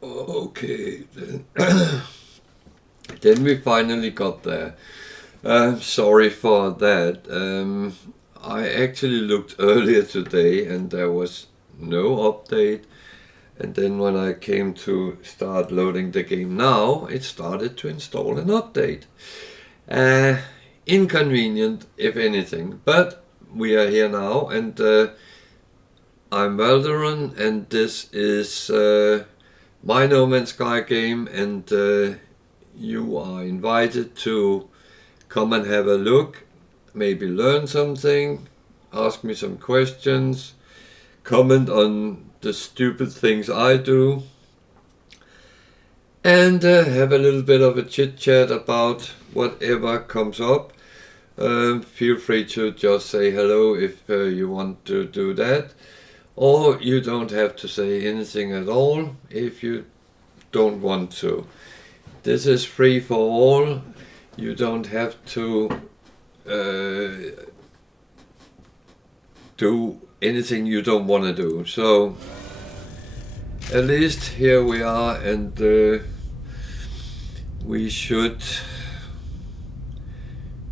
Okay, then we finally got there. Sorry for that. I actually looked earlier today and there was no update. And then when I came to start loading the game now, it started to install an update. Inconvenient, if anything. But we are here now, and I'm Valderon, and this is my No Man's Sky game, and you are invited to come and have a look, maybe learn something, ask me some questions, comment on the stupid things I do, and have a little bit of a chit chat about whatever comes up. Feel free to just say hello if you want to do that, or you don't have to say anything at all if you don't want to. This is free for all. You don't have to do anything you don't want to do. So at least here we are, and we should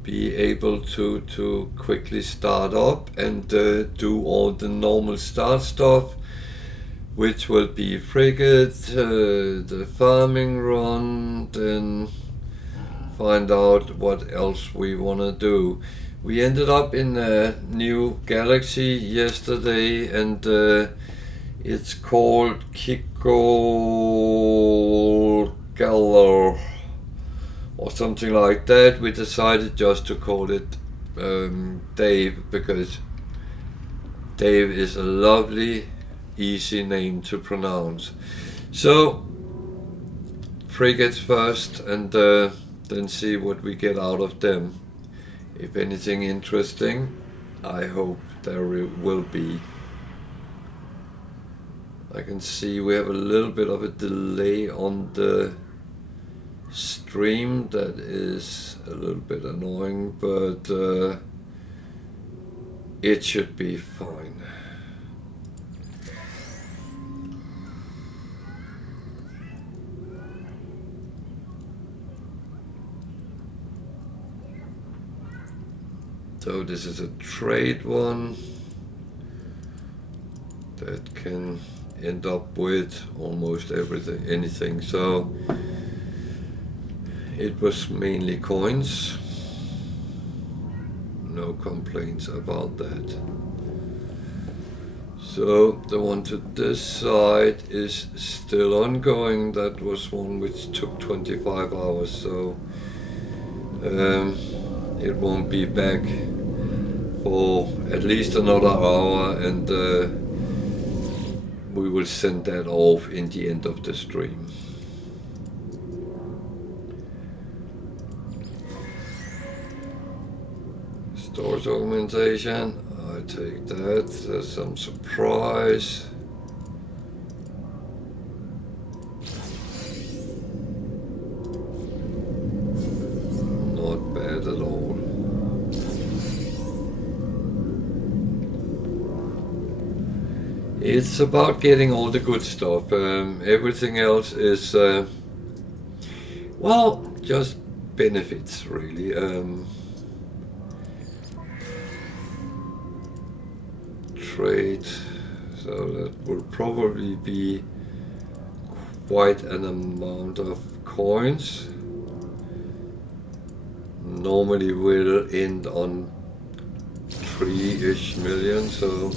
be able to quickly start up and do all the normal start stuff, which will be frigate, the farming run, then find out what else we want to do. We ended up in a new galaxy yesterday, and it's called Kikolgallr or something like that. We decided just to call it Dave, because Dave is a lovely, easy name to pronounce. So frigates first, and then see what we get out of them. If anything interesting, I hope there will be. I can see we have a little bit of a delay on the stream. That is a little bit annoying, but it should be fine. So this is a trade one that can end up with almost anything. So it was mainly coins. No complaints about that. So the one to this side is still ongoing. That was one which took 25 hours, so it won't be back for at least another hour, and we will send that off in the end of the stream. Storage augmentation, I take that. There's some surprise. Not bad at all. It's about getting all the good stuff. Everything else is, well, just benefits, really. Trade, so that will probably be quite an amount of coins. Normally will end on 3-ish million, so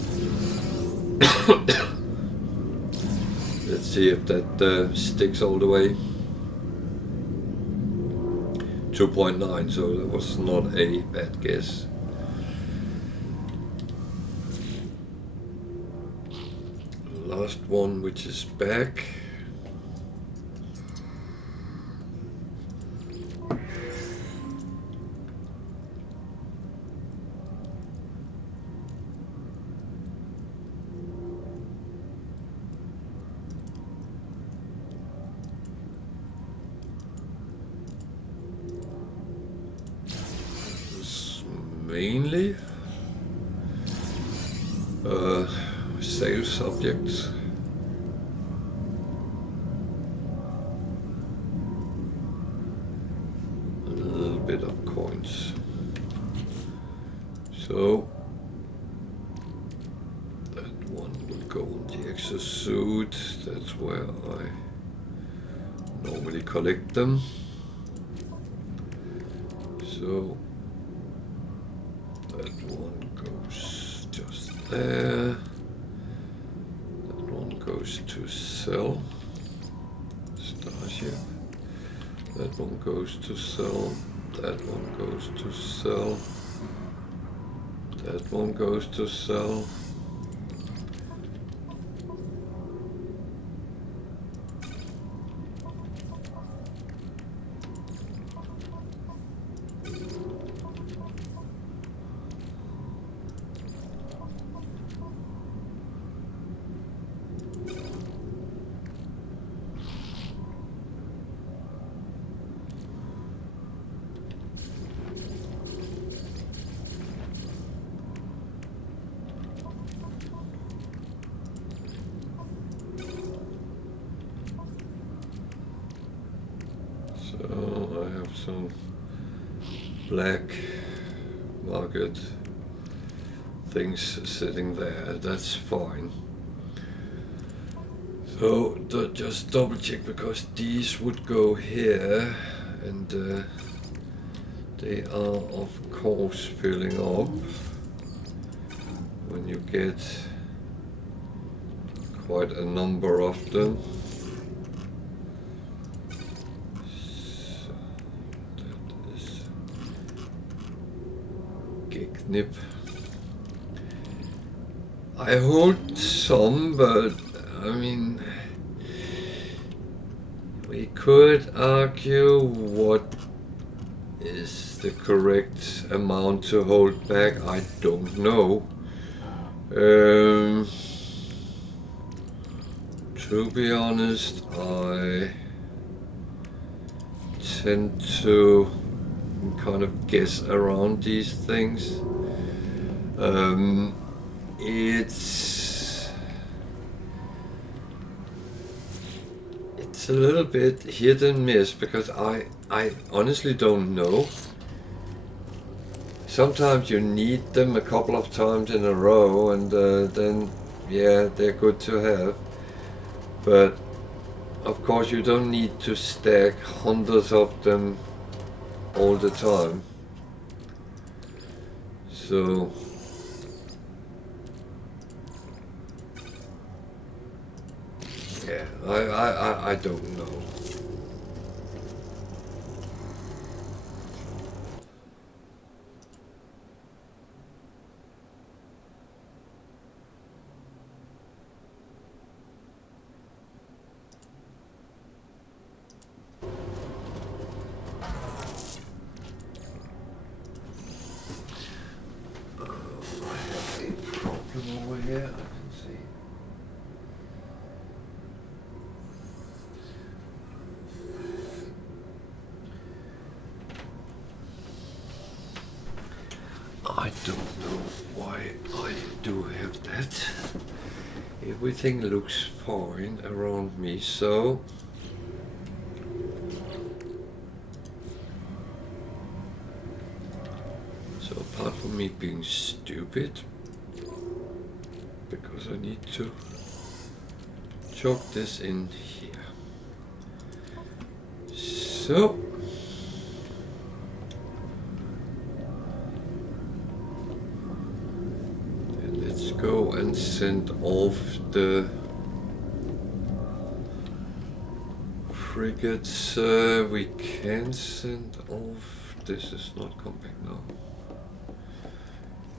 let's see if that sticks all the way. 2.9, so that was not a bad guess. Last one, which is back. Mainly sales subjects. bit of coins. So that one will go on the exosuit. That's where I normally collect them. So that one goes just there. That one goes to sell. Starship. That one goes to sell. That one goes to sell. That one goes to sell. Some black market things sitting there, that's fine. So just double check, because these would go here, and they are of course filling up when you get quite a number of them. Nip. I hold some, but I mean, we could argue what is the correct amount to hold back. I don't know. To be honest, I tend to kind of guess around these things. It's a little bit hit and miss, because I honestly don't know. Sometimes you need them a couple of times in a row, and then yeah, they're good to have. But of course you don't need to stack hundreds of them all the time. So yeah, I don't know. Over here, I can see. I don't know why I do have that. Everything looks fine around me, so apart from me being stupid, because I need to chalk this in here. So let's go and send off the frigates. We can send off. This is not compact now.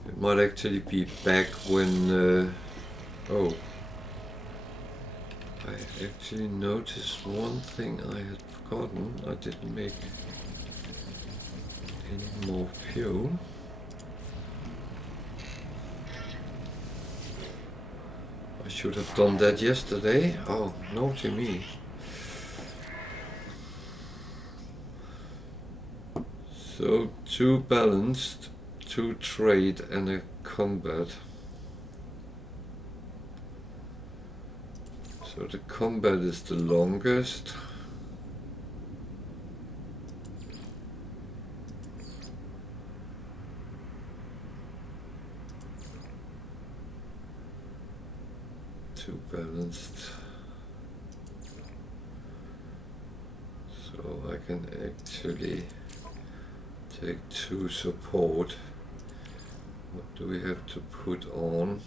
It might actually be back when. Oh, I actually noticed one thing I had forgotten. I didn't make any more fuel. I should have done that yesterday. Oh, naughty me. So 2 balanced, 2 trade, and a combat. So the combat is the longest. balanced. So I can actually take 2 support. What do we have to put on?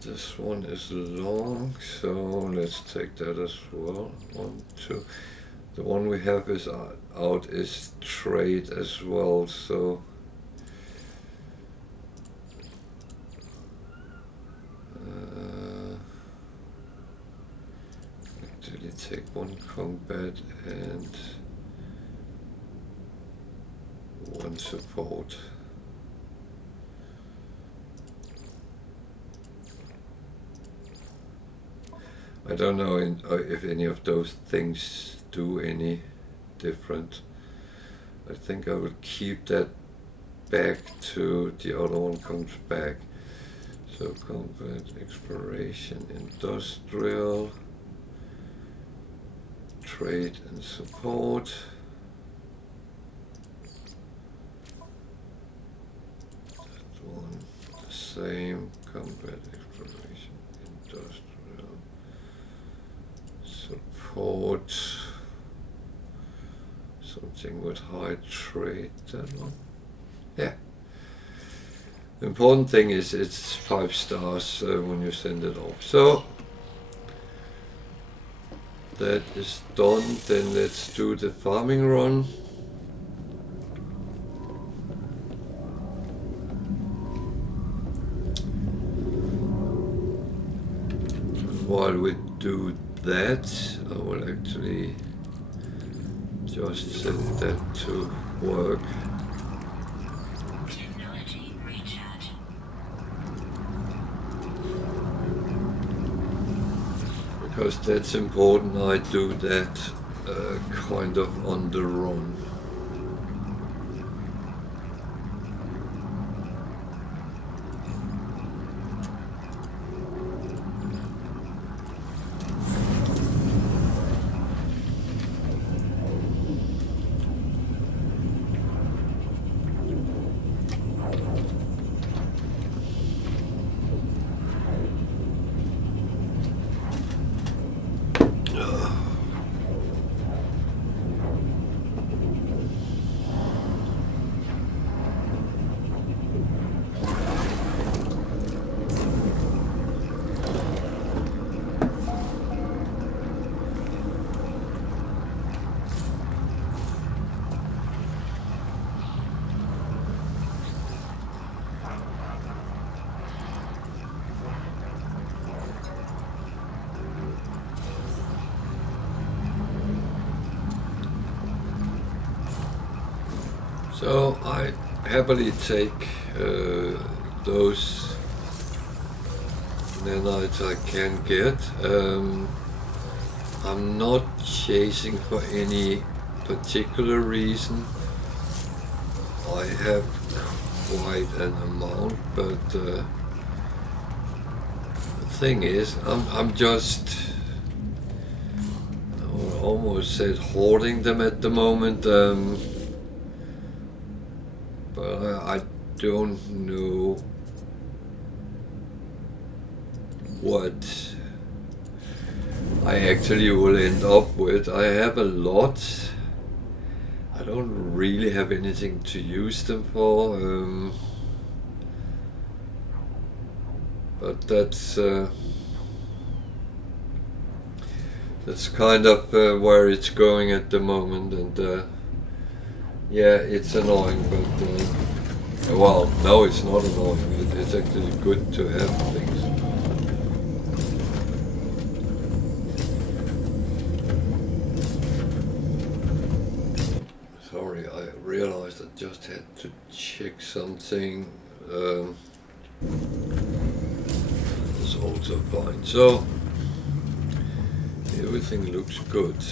This one is long, so let's take that as well. 1, 2. The one we have is out is trade as well, so actually take 1 combat and 1 support. I don't know if any of those things do any different. I think I will keep that back till the other one comes back. So combat, exploration, industrial, trade and support. That one the same, combat, exploration, industrial. Support, something with high trade, that one. Yeah. The important thing is it's 5 stars when you send it off. So that is done. Then let's do the farming run. While we do that, I will actually just set that to work. Technology recharge. Because that's important, I do that kind of on the run. So I happily take those nanites I can get. I'm not chasing for any particular reason. I have quite an amount, but the thing is, I'm just, I would almost said hoarding them at the moment. But I don't know what I actually will end up with. I have a lot. I don't really have anything to use them for. But that's kind of where it's going at the moment, and yeah, it's annoying, but well, no, it's not annoying. It's actually good to have things. Sorry, I realized I just had to check something. It's also fine. So everything looks good.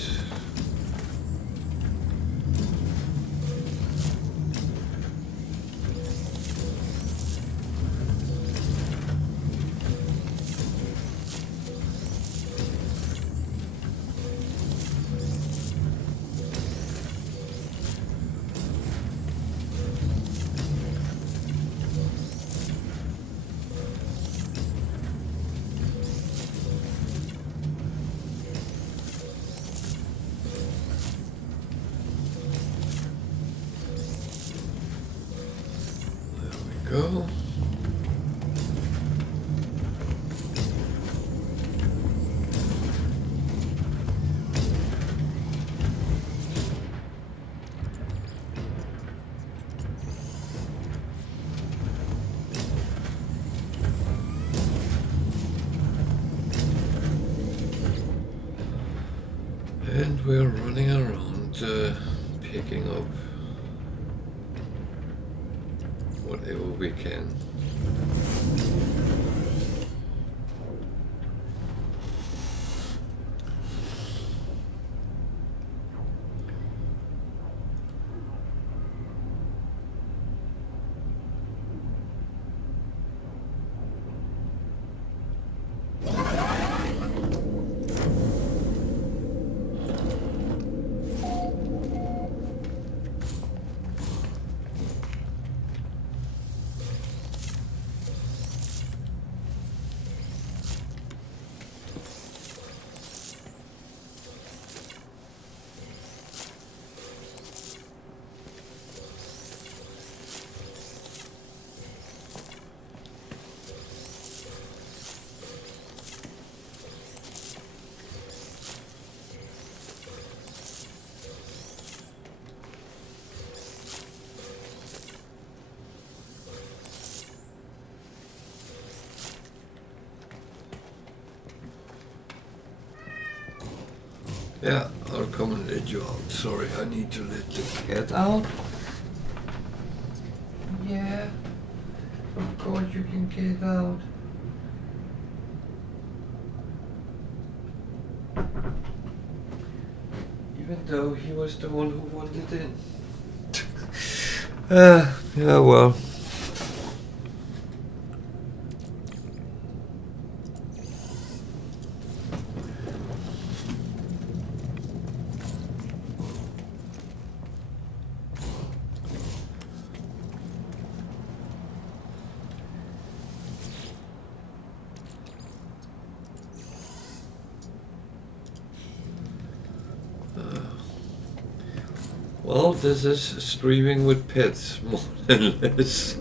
go. And we're running around picking up whatever we can. Yeah, I'll come and let you out. Sorry, I need to let the cat out. Yeah, of course you can get out. Even though he was the one who wanted in. Yeah, well. Well, this is streaming with pets, more than less.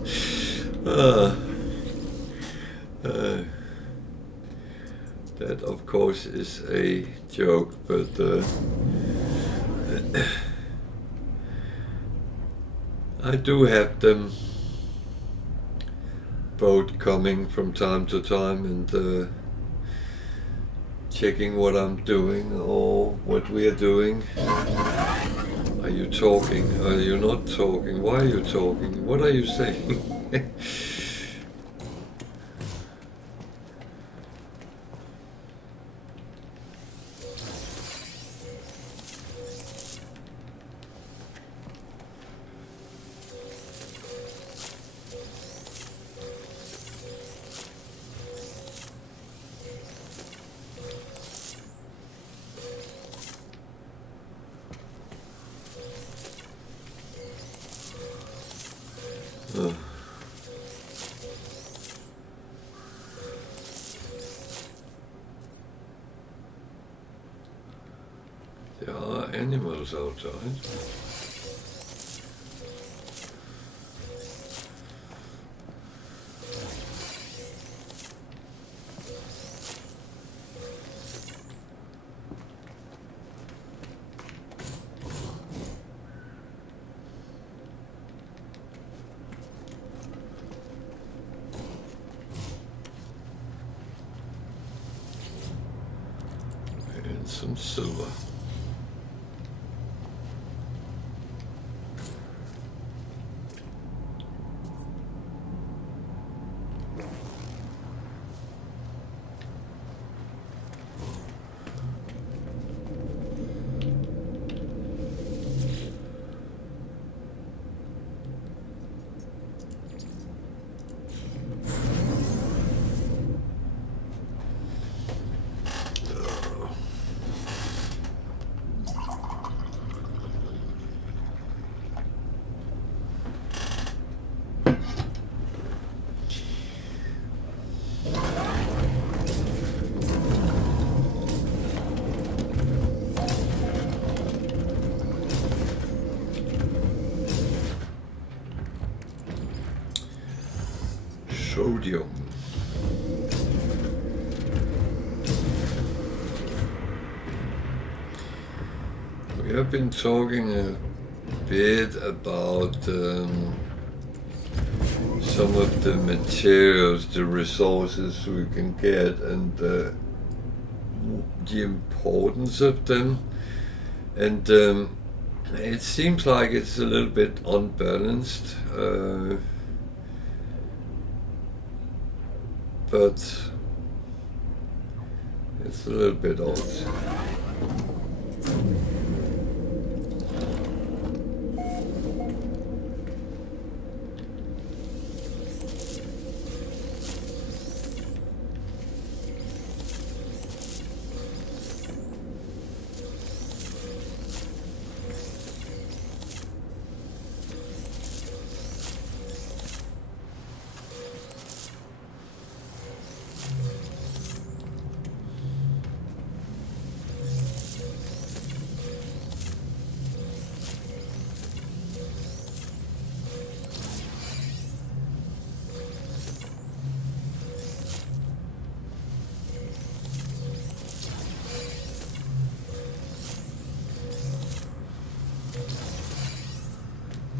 That, of course, is a joke, but I do have them both coming from time to time and checking what I'm doing or what we are doing. Are you talking? Are you not talking? Why are you talking? What are you saying? There are animals outside. And some silver. Sodium. We have been talking a bit about some of the materials, the resources we can get, and the importance of them. And it seems like it's a little bit unbalanced, but it's a little bit odd.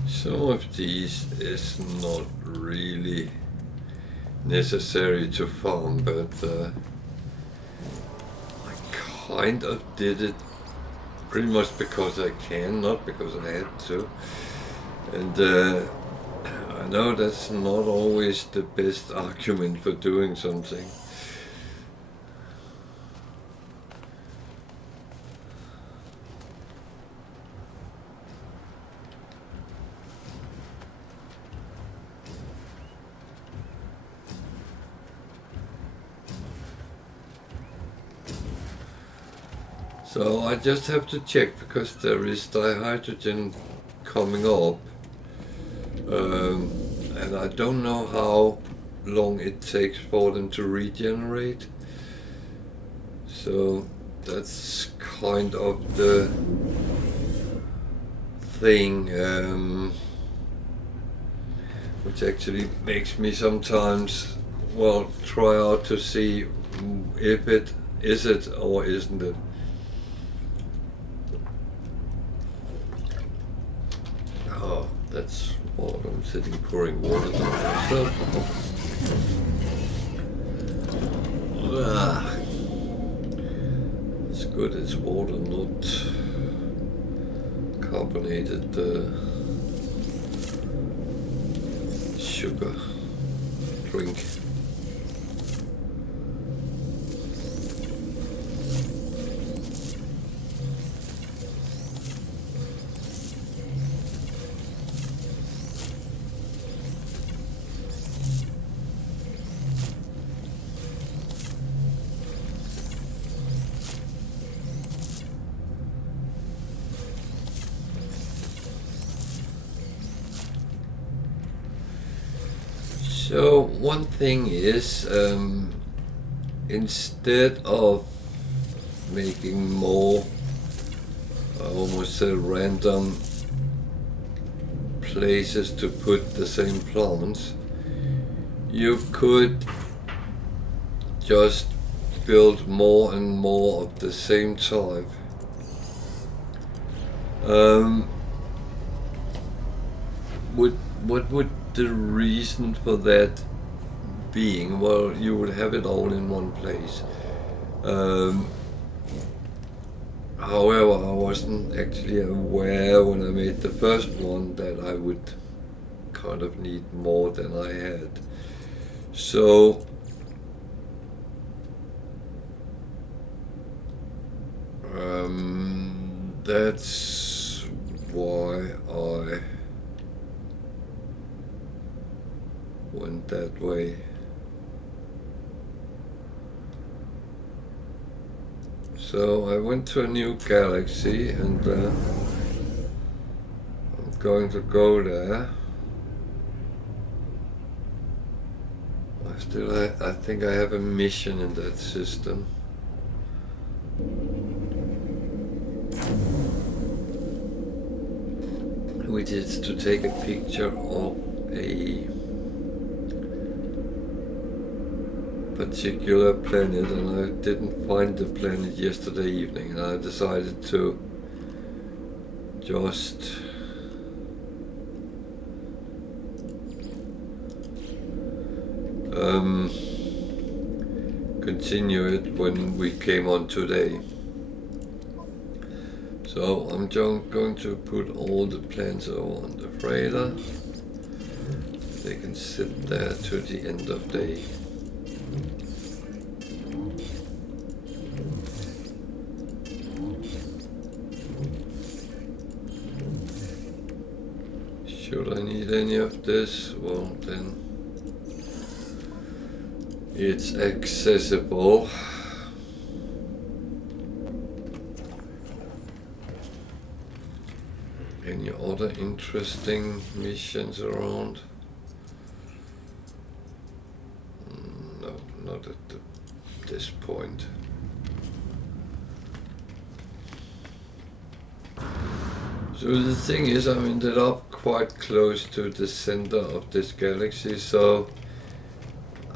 Some of these is not really necessary to farm, but I kind of did it pretty much because I can, not because I had to. And I know that's not always the best argument for doing something. So I just have to check, because there is dihydrogen coming up, and I don't know how long it takes for them to regenerate. So that's kind of the thing, which actually makes me sometimes, well, try out to see if it is it or isn't it. Oh, that's water. I'm sitting pouring water on myself. Ah. It's good it's water, not carbonated sugar drink. So one thing is, instead of making more, I almost said random places to put the same plants, you could just build more and more of the same type. What would the reason for that being? Well, you would have it all in one place. However, I wasn't actually aware when I made the first one that I would kind of need more than I had. So that's why I went that way. So I went to a new galaxy, and I'm going to go there. I think I have a mission in that system. Which is to take a picture of a particular planet, and I didn't find the planet yesterday evening, and I decided to just continue it when we came on today. So I'm going to put all the plants over on the freighter. They can sit there to the end of day. Should I need any of this? Well, then it's accessible. Any other interesting missions around? No, not at this point. So the thing is, I'm ended up quite close to the center of this galaxy, so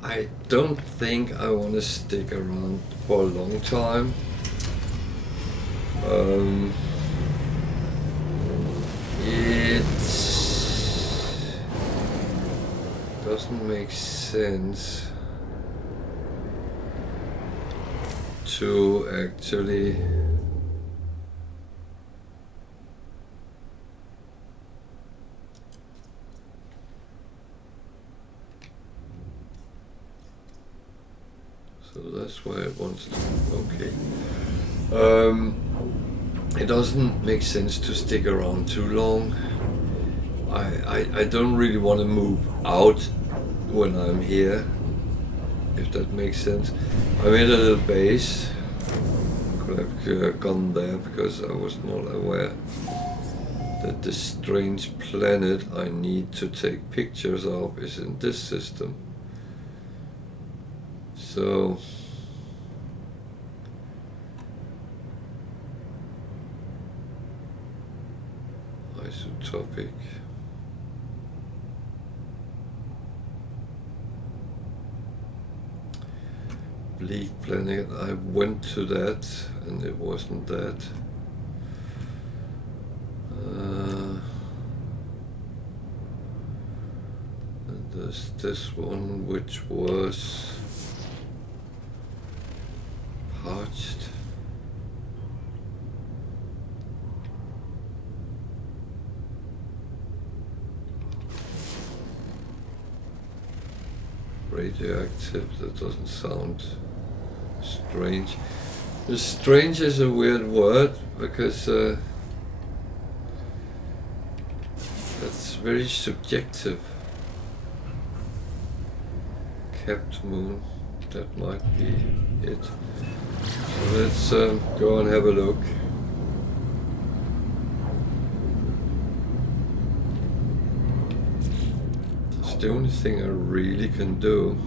I don't think I want to stick around for a long time. It doesn't make sense to actually so that's why it wants to, okay. It doesn't make sense to stick around too long. I don't really want to move out when I'm here, if that makes sense. I'm in a little base. Could have gone there because I was not aware that this strange planet I need to take pictures of is in this system. So isotopic. Bleak planet, I went to that and it wasn't that. And there's this one which was parched. Radioactive, that doesn't sound strange. Strange is a weird word because that's very subjective. Capped moon, that might be it. So let's go and have a look. It's the only thing I really can do.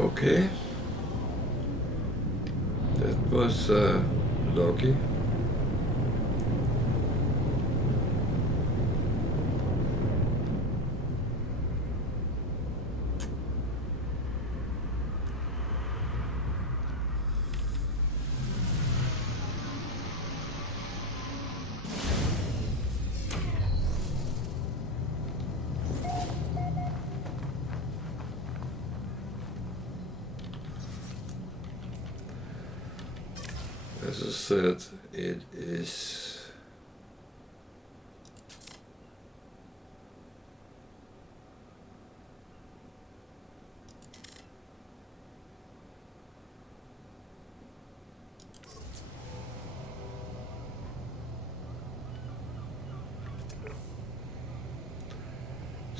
Okay, that was lucky. As I said, it is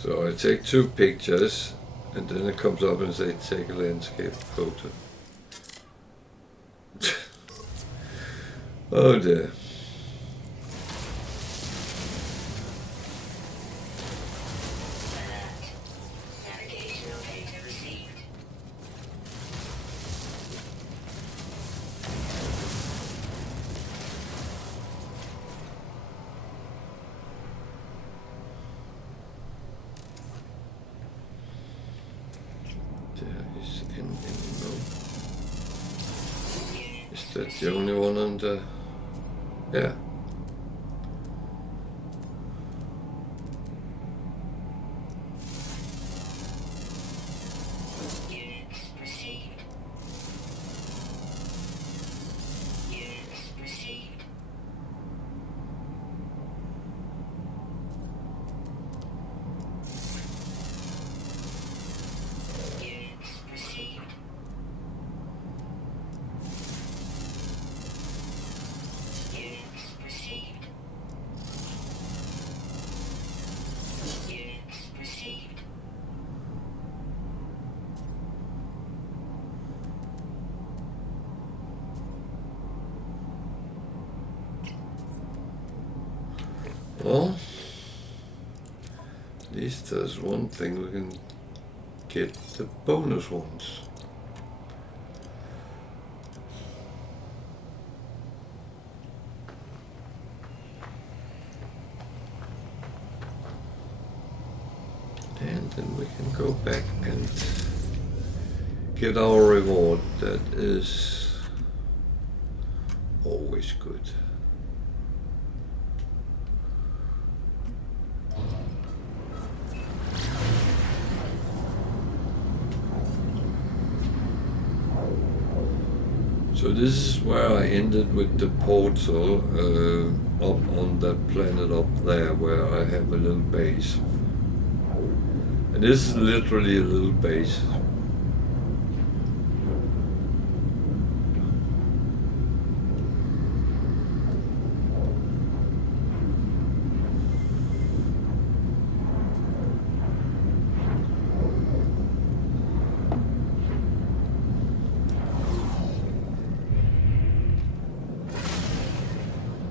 So I take 2 pictures, and then it comes up and say take a landscape photo. Oh dear. Alert. Navigational data received. There is any more. Is that the only one on the... Yeah. Units received. Units received. Units received. Units received. Units received. Well, at least there's one thing we can get the bonus ones. And then we can go back and get our reward. That is always good. So this is where I ended with the portal up on that planet up there where I have a little base. And this is literally a little base.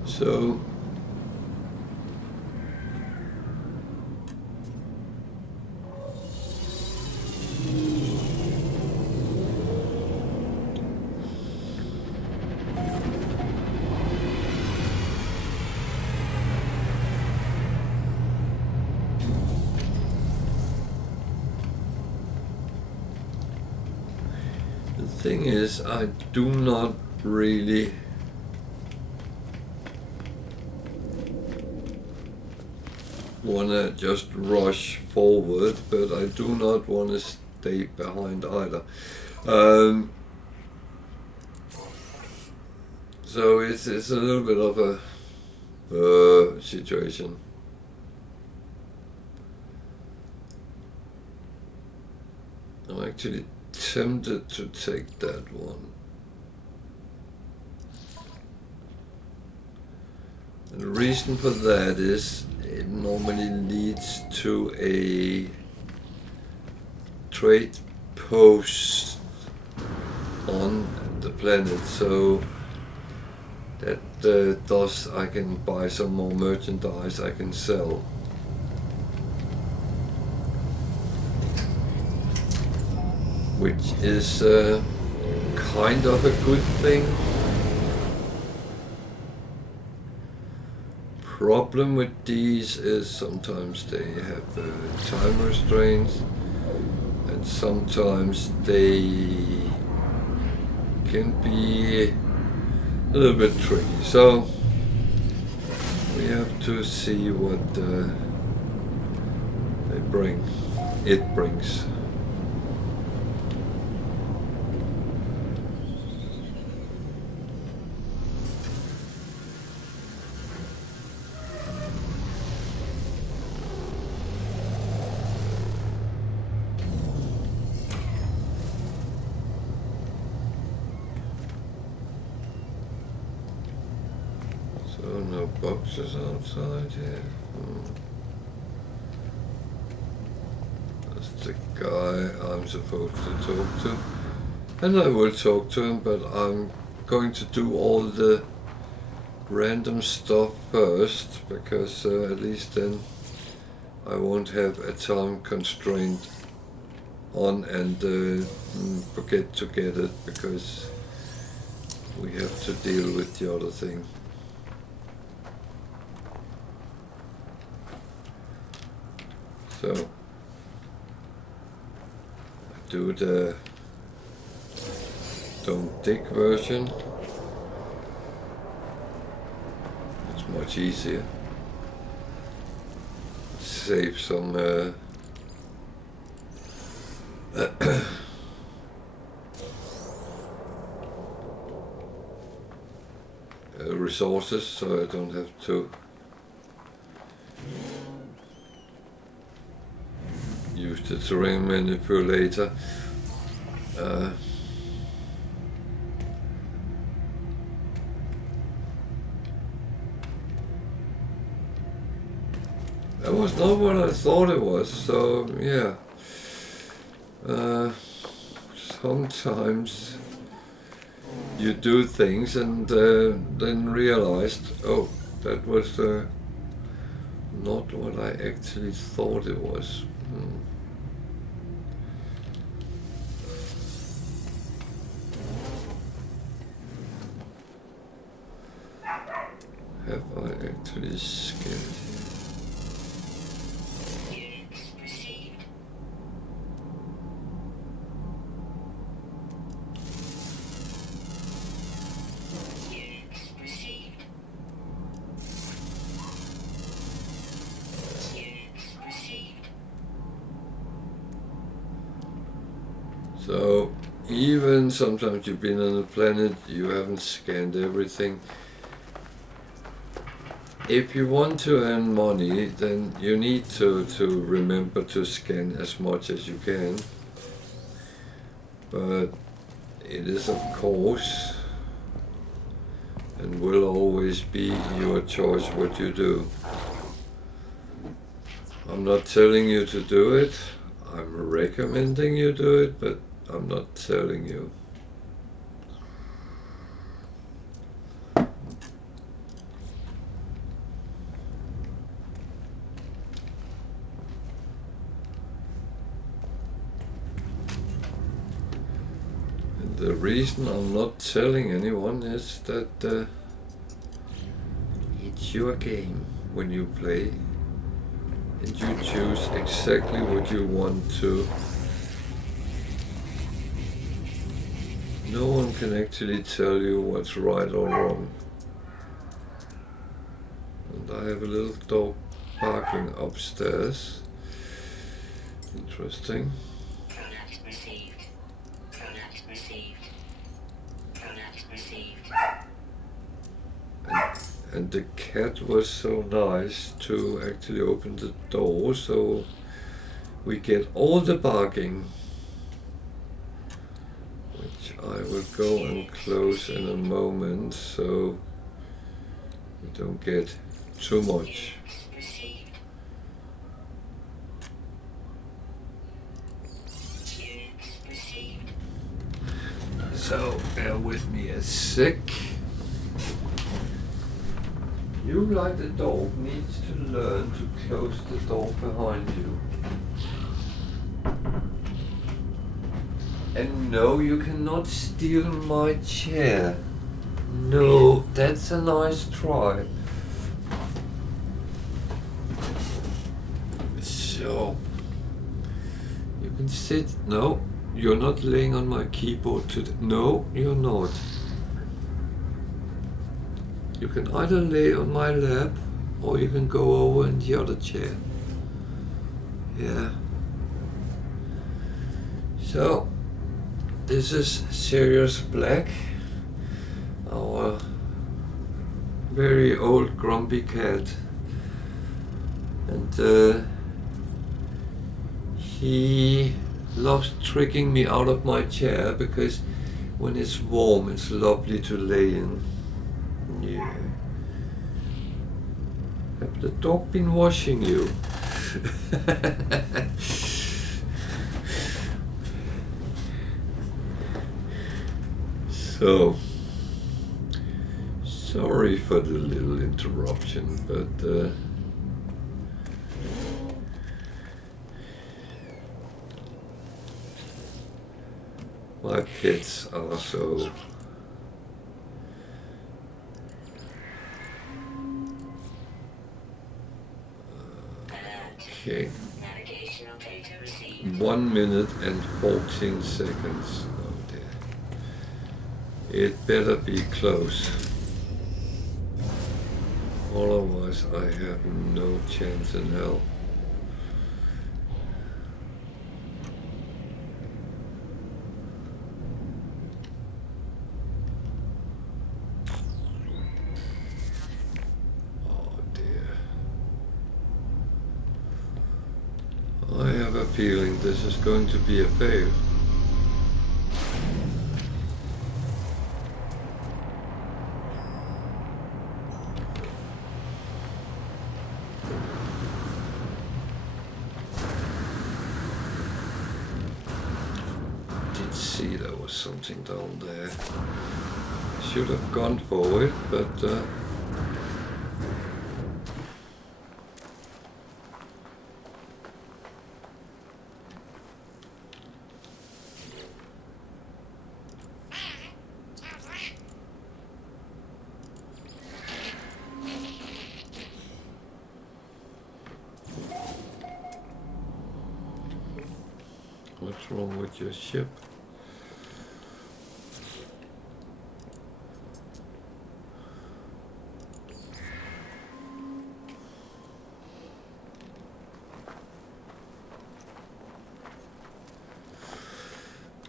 So the thing is, I do not really want to just rush forward, but I do not want to stay behind either. So it's a little bit of a situation. I'm actually tempted to take that one. And the reason for that is it normally leads to a trade post on the planet, so that thus I can buy some more merchandise I can sell. Which is kind of a good thing. Problem with these is sometimes they have time restraints, and sometimes they can be a little bit tricky. So we have to see what it brings. So no boxes outside here. the guy I'm supposed to talk to. And I will talk to him, but I'm going to do all the random stuff first, because at least then I won't have a time constraint on and forget to get it, because we have to deal with the other thing. So I do the don't dig version. It's much easier. Save some resources, so I don't have to use the terrain manipulator. That was not what I thought it was, so yeah. Sometimes you do things and then realized, oh, that was not what I actually thought it was. Have I actually scanned here? Units received. Units received. Units received. So even sometimes you've been on a planet, you haven't scanned everything. If you want to earn money, then you need to remember to scan as much as you can. But it is, of course, and will always be your choice what you do. I'm not telling you to do it. I'm recommending you do it, but I'm not telling you. The reason I'm not telling anyone is that it's your game when you play, and you choose exactly what you want to. No one can actually tell you what's right or wrong. And I have a little dog barking upstairs. Interesting. Product received. Product received. Product received. And the cat was so nice to actually open the door, so we get all the barking, which I will go and close in a moment, so we don't get too much. Units received. Units received. So bear with me a sec. You, like the dog, needs to learn to close the door behind you. And no, you cannot steal my chair. No, that's a nice try. So, you can sit. No, you're not laying on my keyboard today. No, you're not. You can either lay on my lap or you can go over in the other chair. Yeah. So, this is Sirius Black, our very old grumpy cat. And he loves tricking me out of my chair because when it's warm it's lovely to lay in. Yeah. Have the dog been washing you? So, sorry for the little interruption, but my pets are so okay. Navigational data received. 1 minute and 14 seconds. Oh dear. It better be close. Otherwise I have no chance in hell. Oh dear. I have a feeling this is going to be a fail. Did see there was something down there. Should have gone for it, but what's wrong with your ship?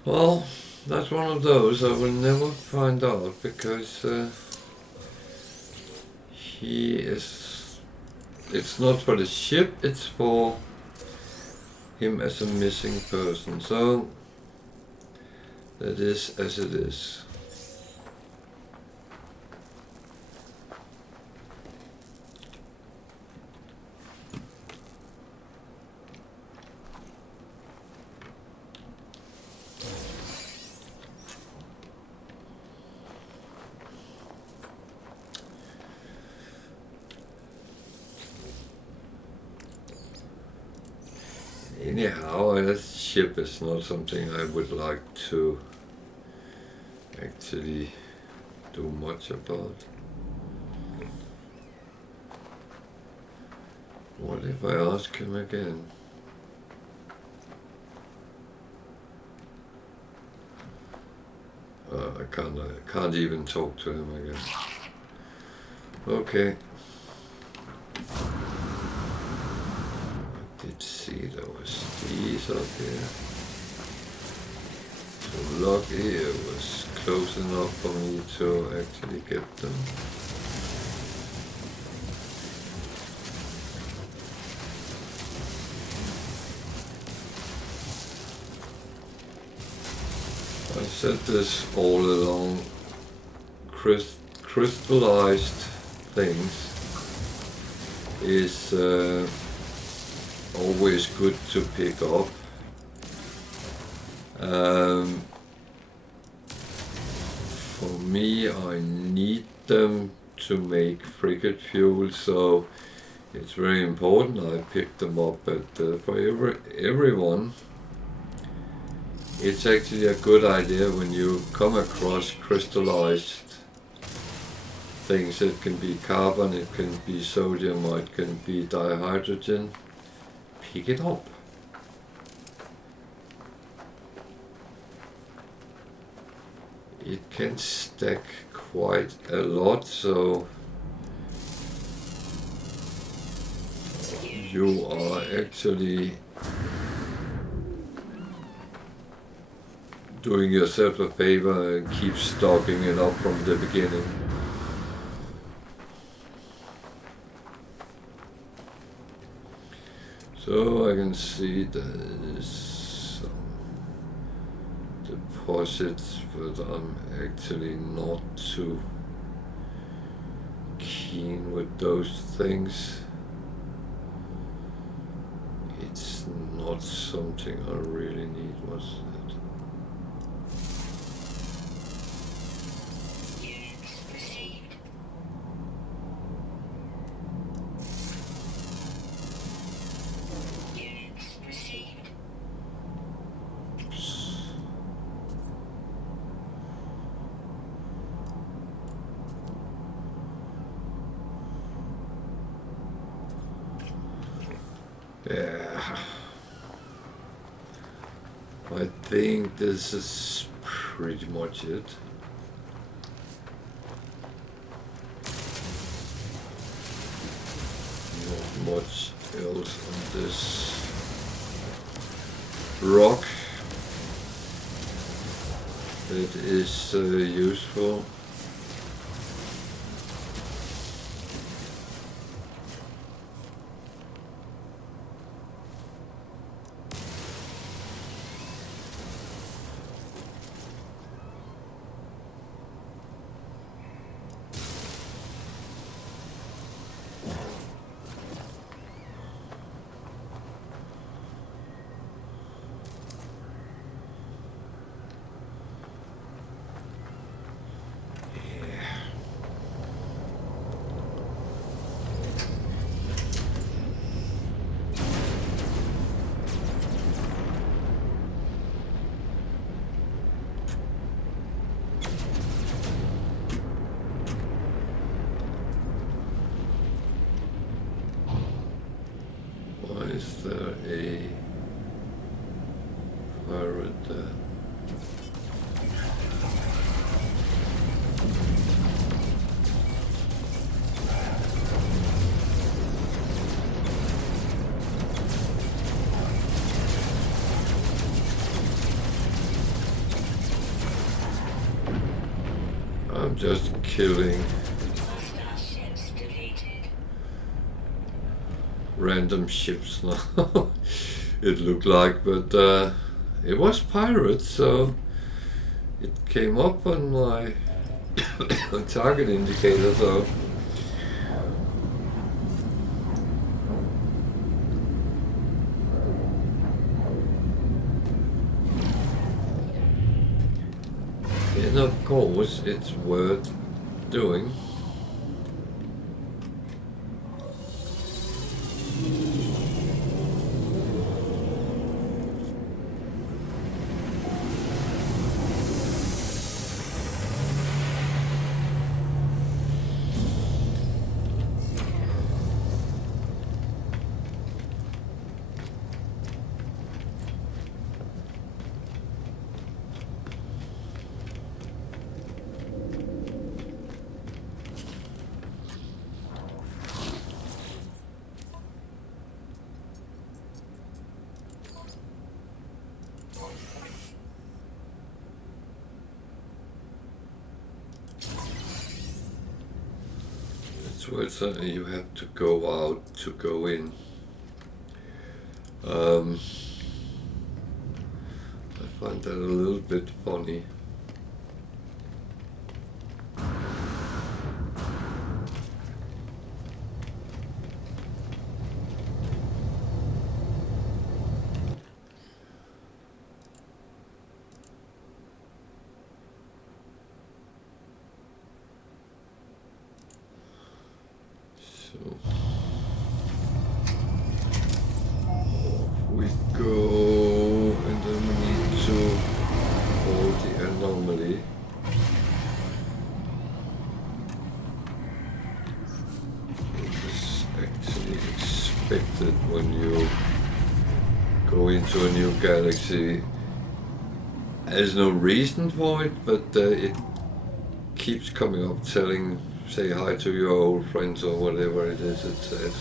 Well, that's one of those I will never find out because he is. It's not for the ship, it's for him as a missing person. So that is as it is. Anyhow, a ship is not something I would like to actually do much about. What if I ask him again? I can't even talk to him again. Okay. I did see there was these up here. So lucky it was close enough for me to actually get them. I said this all along, crystallized things is always good to pick up. For me, I need them to make frigate fuel, so it's very important I pick them up. But for everyone, it's actually a good idea when you come across crystallized things. It can be carbon, it can be sodium, or it can be dihydrogen. Pick it up. It can stack quite a lot, so you are actually doing yourself a favor and keep stocking it up from the beginning. So I can see there is some deposits, but I'm actually not too keen with those things. It's not something I really need. What's that? think this is pretty much it. Not much else on this rock that is useful. Is there a pirate there? I'm just killing random ships now. It looked like, but it was pirates, so it came up on my target indicator. So and of course it's worth doing. So it's you have to go out to go in. I find that a little bit funny. We go, and then we need to hold the anomaly. It is actually expected when you go into a new galaxy. There's no reason for it, but it keeps coming up telling, say hi to your old friends or whatever it is it says.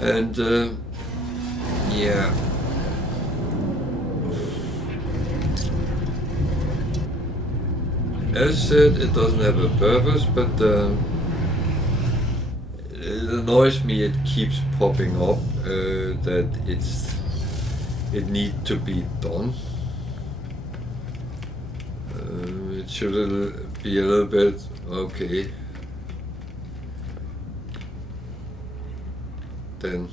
And yeah, as said, it doesn't have a purpose, but it annoys me. It keeps popping up that it needs to be done. It should be a little bit okay. Then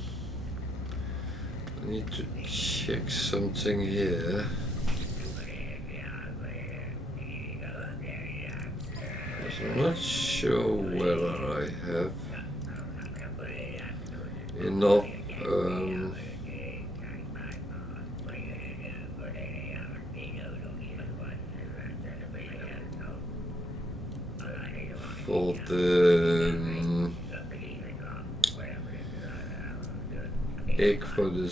I need to check something here. I'm not sure whether I have enough for the egg for the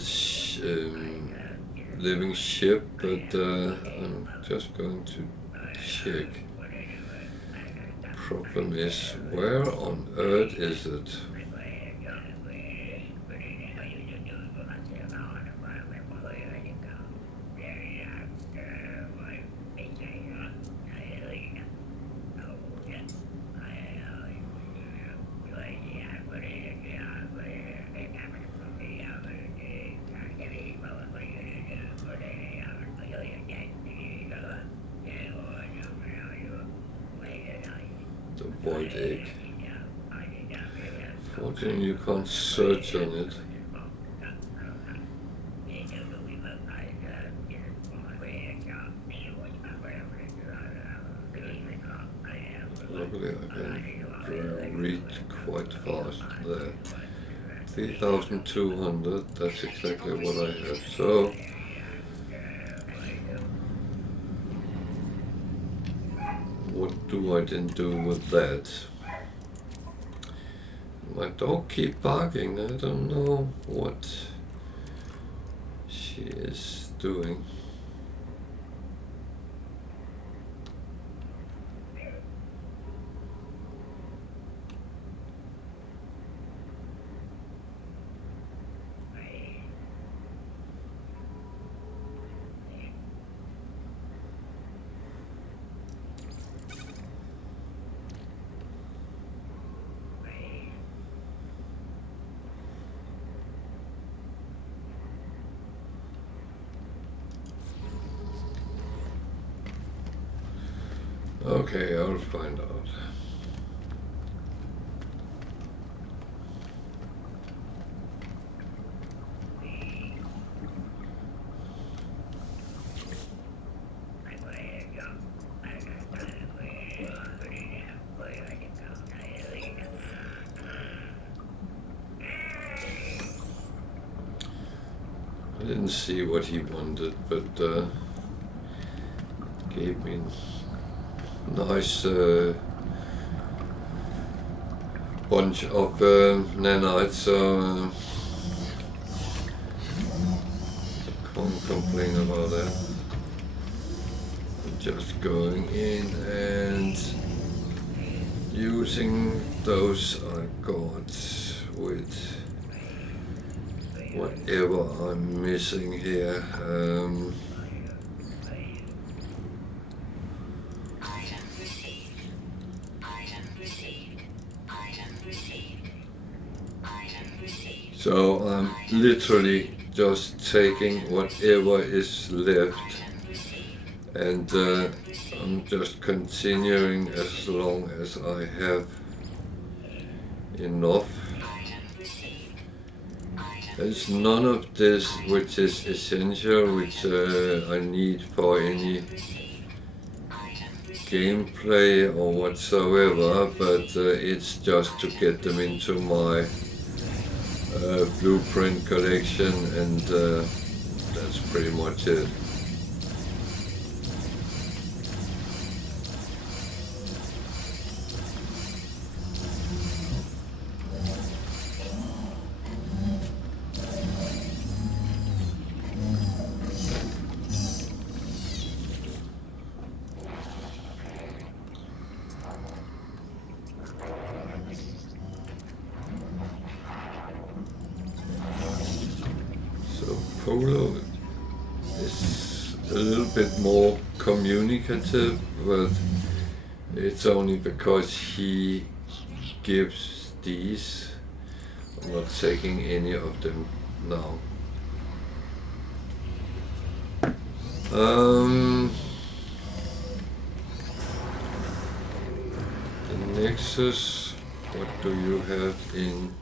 living ship, but I'm just going to check. Problem is, where on earth is it? The void egg. Fortunately, you can't search on it. Luckily, I can read quite fast there. 3,200, that's exactly what I have. So, what do I then do with that? My dog keeps barking. I don't know what she is doing. Okay, I'll find out. I didn't see what he wanted, but gave me nice bunch of nanites, so can't complain about that. I'm just going in and using those I got with whatever I'm missing here. So I'm literally just taking whatever is left, and I'm just continuing as long as I have enough. There's none of this which is essential, which I need for any gameplay or whatsoever, but it's just to get them into my blueprint collection, and that's pretty much it. Polo is a little bit more communicative, but it's only because he gives these. I'm not taking any of them now. The Nexus, what do you have in?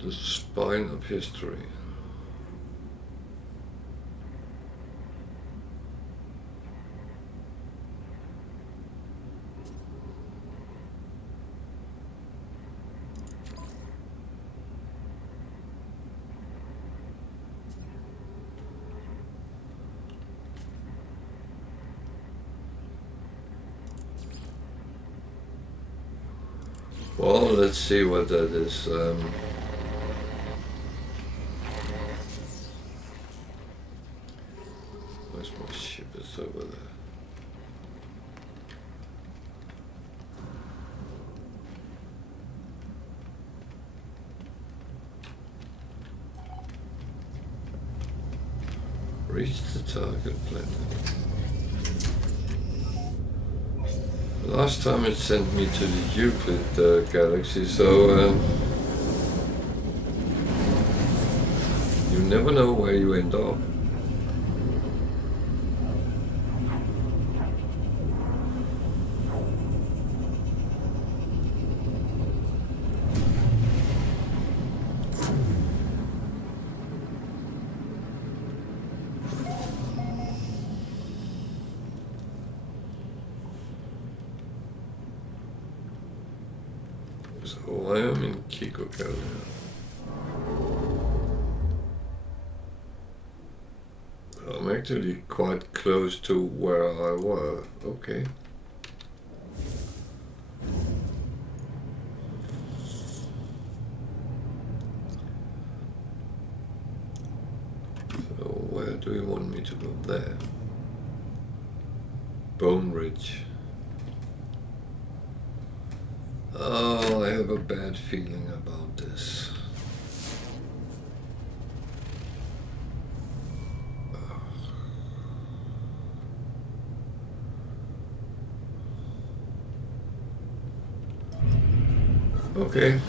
The spine of history. Well, let's see what that is. Where's my ship? It's over there. Reach the target planet. Last time it sent me to the Euclid galaxy, so you never know where you end up. So I am in Kikolgallr. I'm actually quite close to where I were. Okay. So where do you want me to go? There. Bone Ridge. Oh, I have a bad feeling about this. Okay.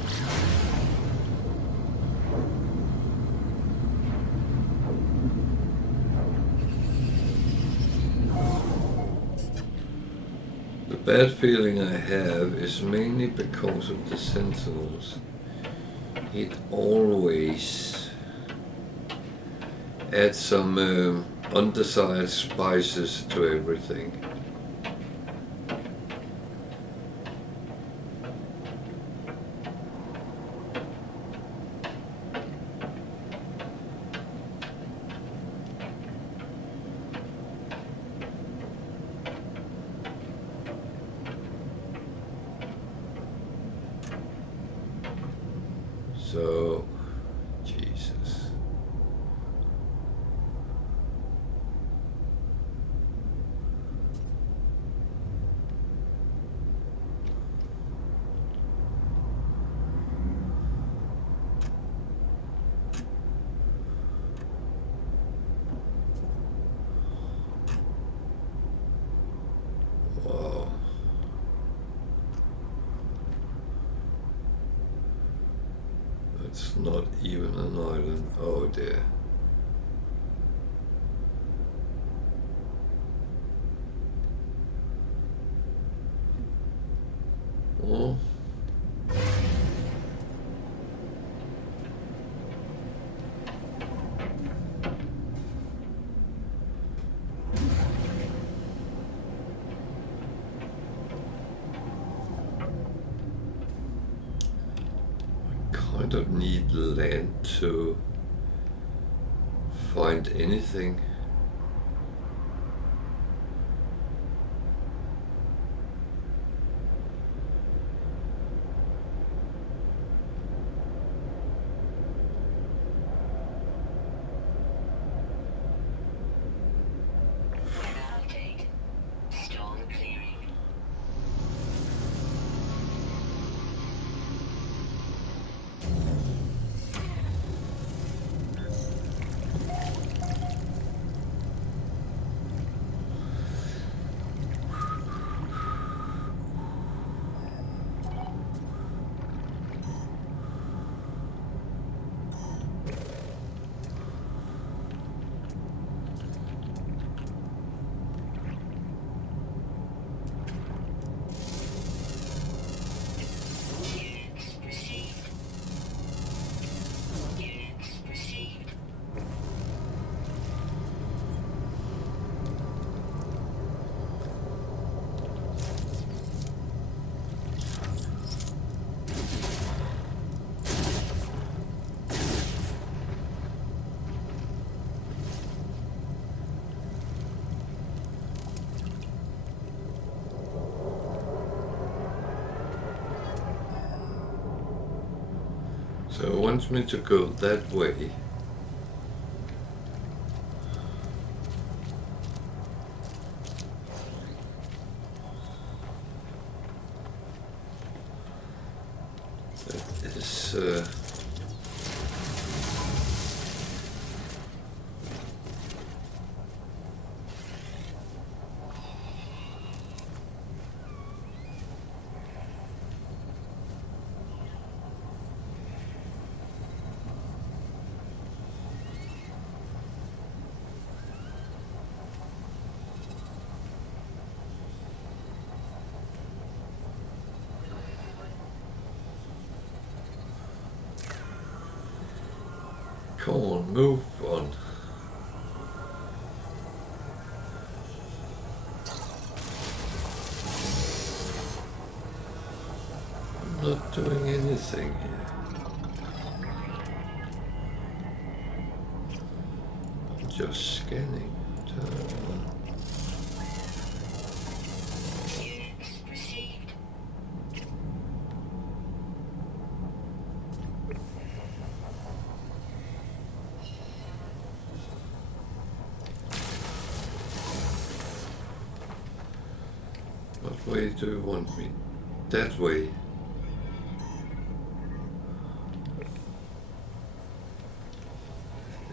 The bad feeling I have is mainly because of the Sentinels. It always adds some undesired spices to everything. So, Jesus. Wow. It's not even an island. Oh dear. Oh. I don't need land to find anything. Weather update. Storm clearing. So it wants me to go that way. That is come on, move on. I'm not doing anything here. I'm just scanning. Units received. What way do you want me? That way.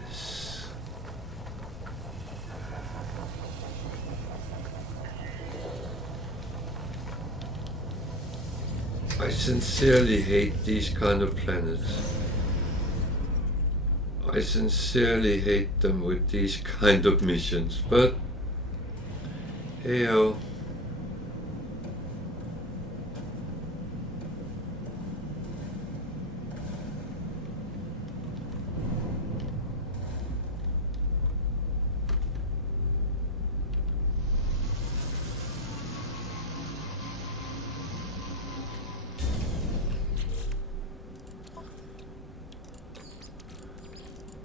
This. I sincerely hate these kind of planets. I sincerely hate them with these kind of missions, but hey-oh.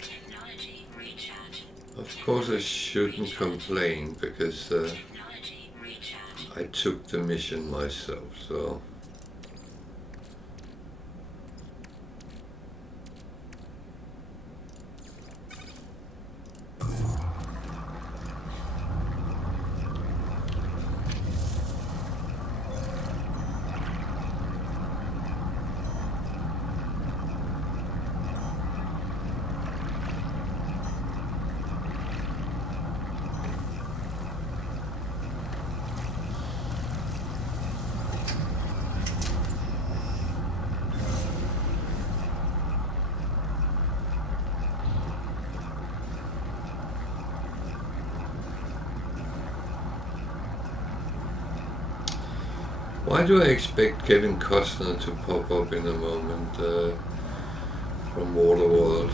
Technology recharge. Of course I shouldn't complain because Technology recharge. I took the mission myself, so why do I expect Kevin Costner to pop up in a moment from Waterworld?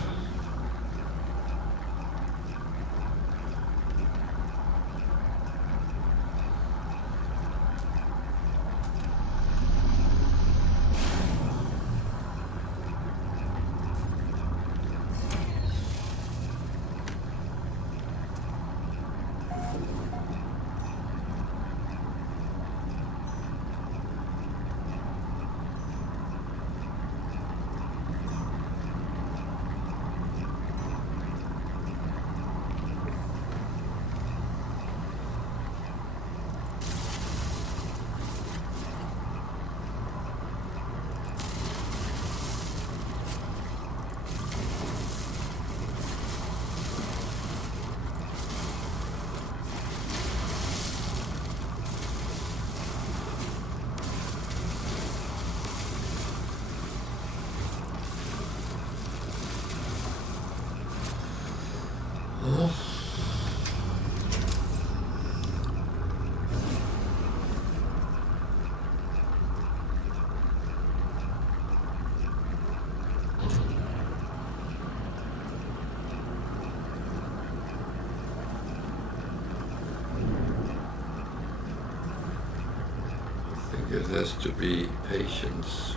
It has to be patience.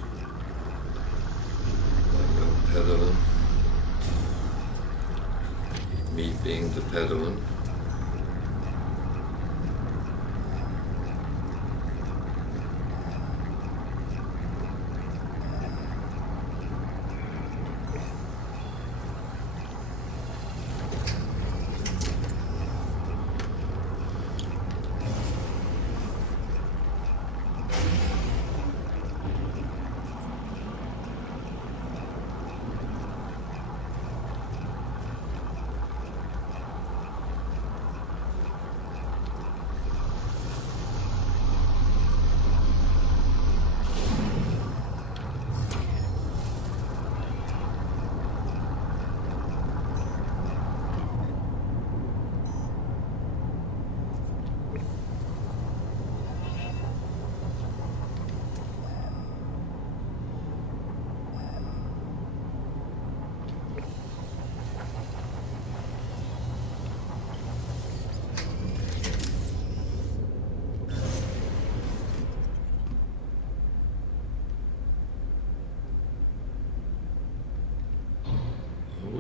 I'm a Padawan. Me being the Padawan.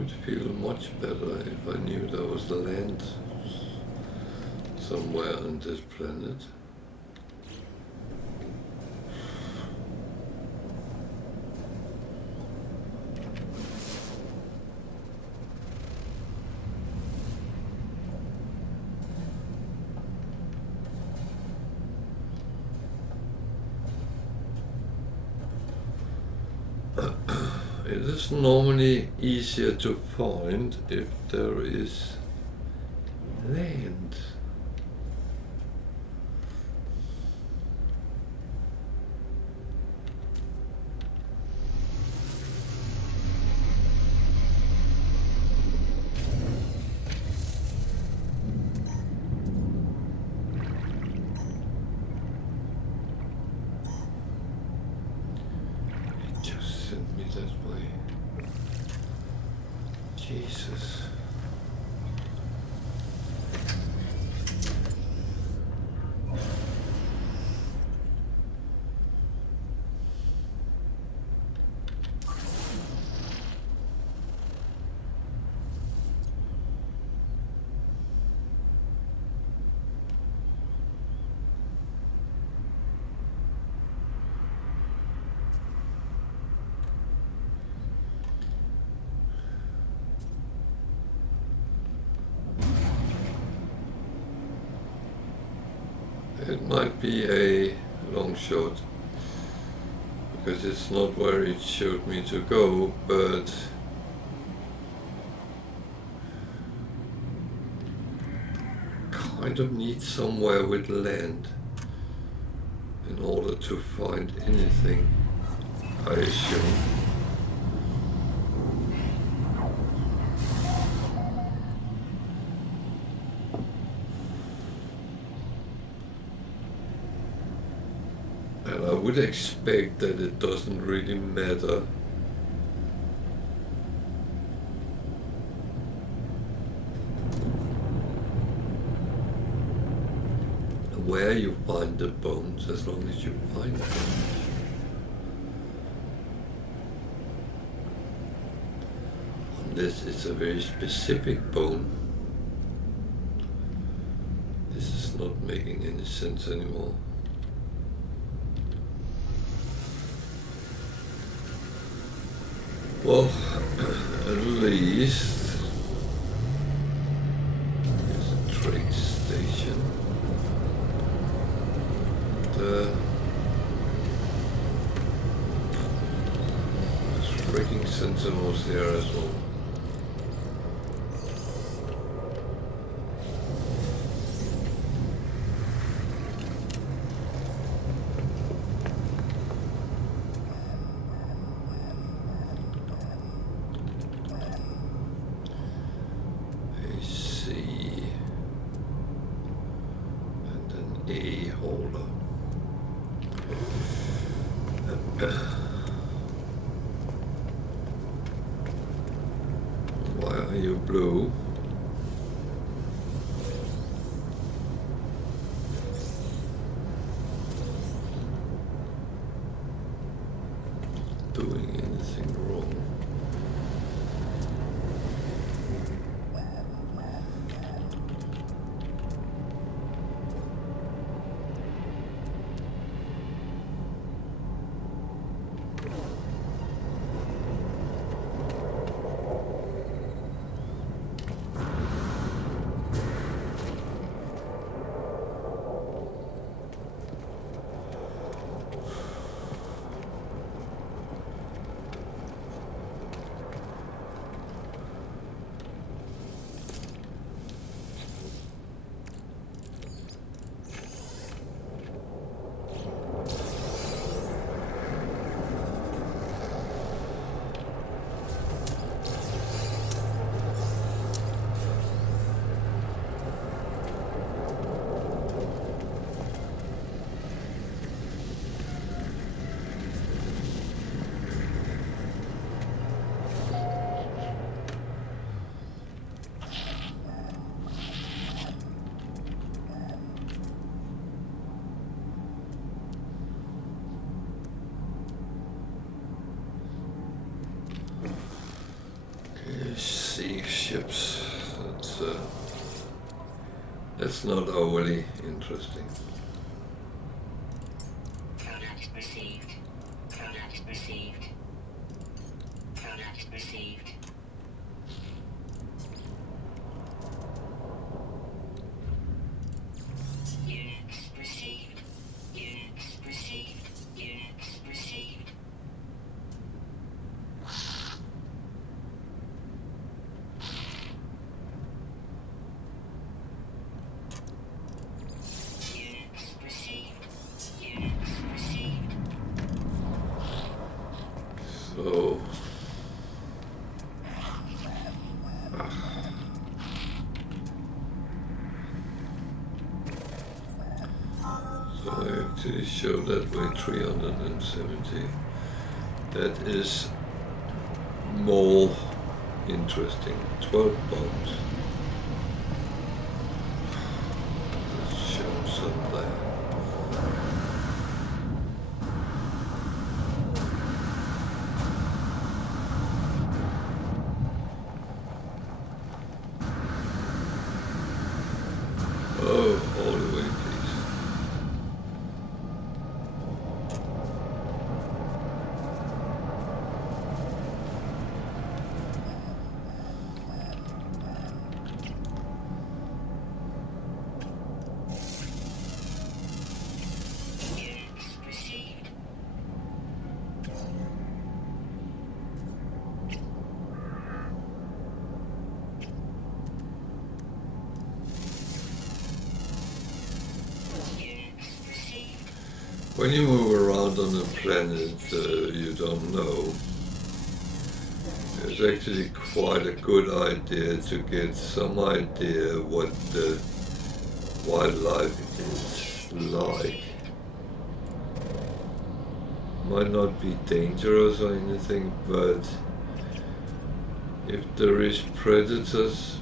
would feel much better if I knew there was land somewhere on this planet. It is normally easier to find if there is land. It just sent me that way. Jesus. It might be a long shot because it's not where it showed me to go, but kind of need somewhere with land in order to find anything, I assume. And I would expect that it doesn't really matter where you find the bones, as long as you find them. Unless it's a very specific bone. This is not making any sense anymore. Well, at least there's a trade station. There's freaking sentinels here as well. Why are you blue? Doing anything wrong? sea ships. That's not overly interesting. Product received. Product received. Product received. Units received. Units received. Units received. Units received. Units received. So I actually show that way 370. That is more interesting. 12 bombs. Let's show some there. Oh, all the way, please. Units received. Units received. When you move around on a planet you don't know, it's actually quite a good idea to get some idea what the wildlife is like. Might not be dangerous or anything, but if there is predators,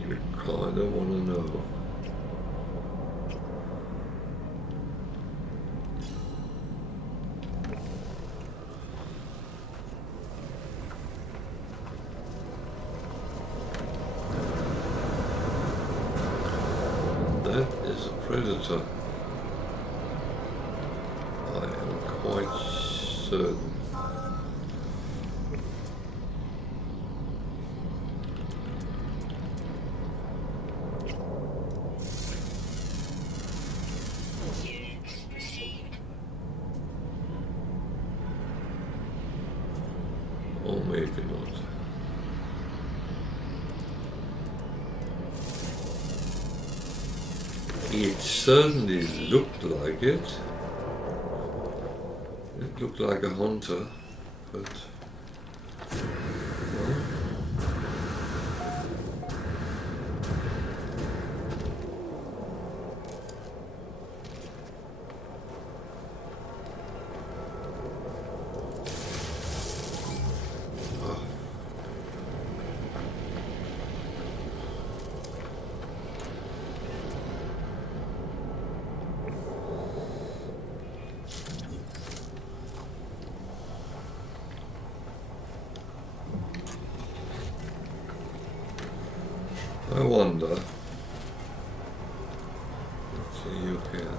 you kind of want to know. That is a predator. I am quite certain. Units received. Or maybe not. It certainly looked like it. It looked like a hunter, but well, I wonder. Let's see you here.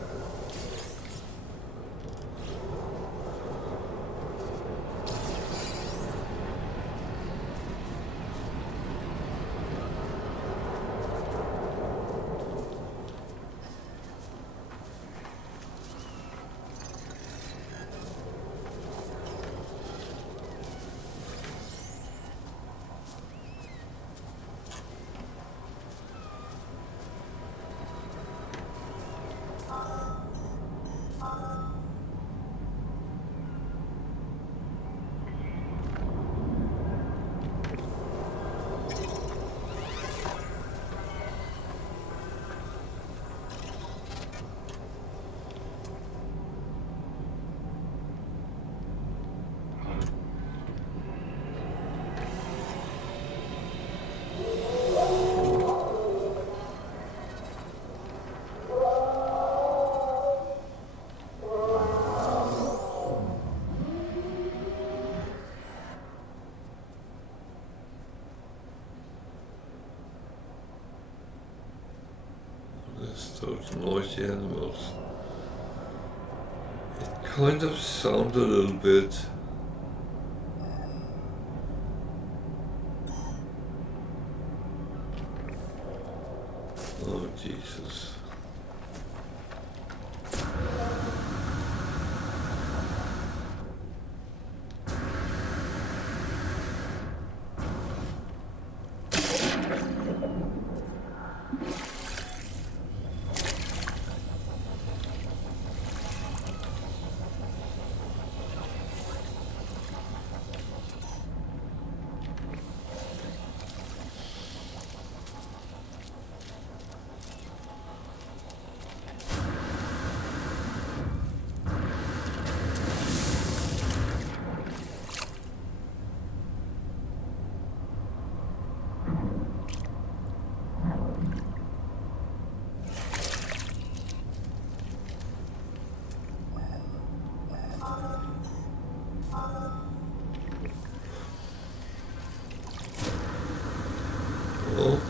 those noisy animals. It kind of sounds a little bit. Oh Jesus. Oh.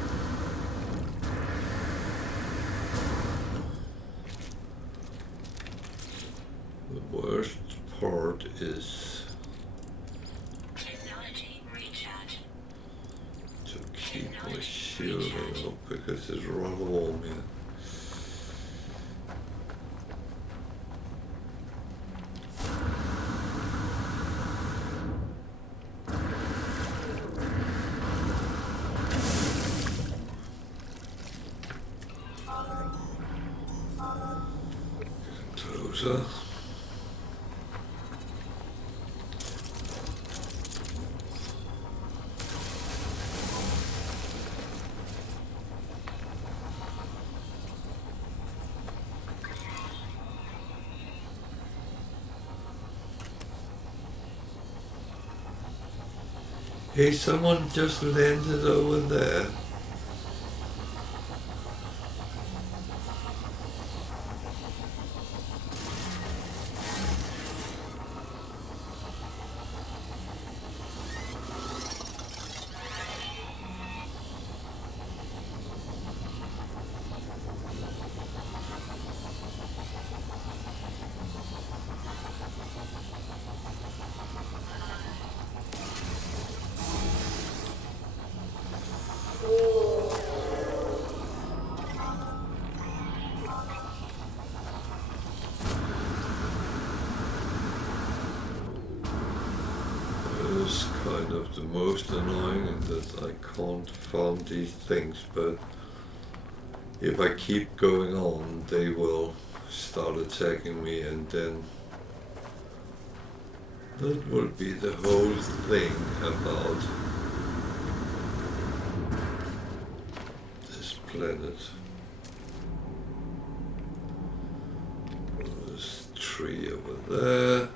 The worst part is Technology recharge. to keep my shielding up because it's rather warm here. Closer. Hey, someone just landed over there. It's kind of the most annoying in that I can't farm these things, but if I keep going on, they will start attacking me, and then that will be the whole thing about this planet. There's a tree over there.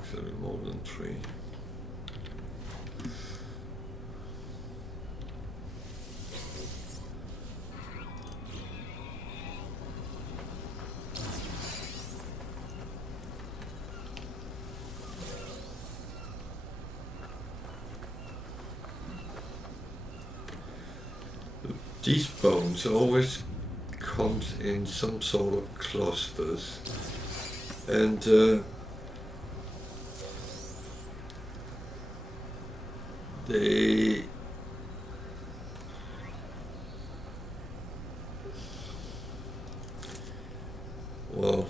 Actually more than 3. These bones always comes in some sort of clusters, and they well,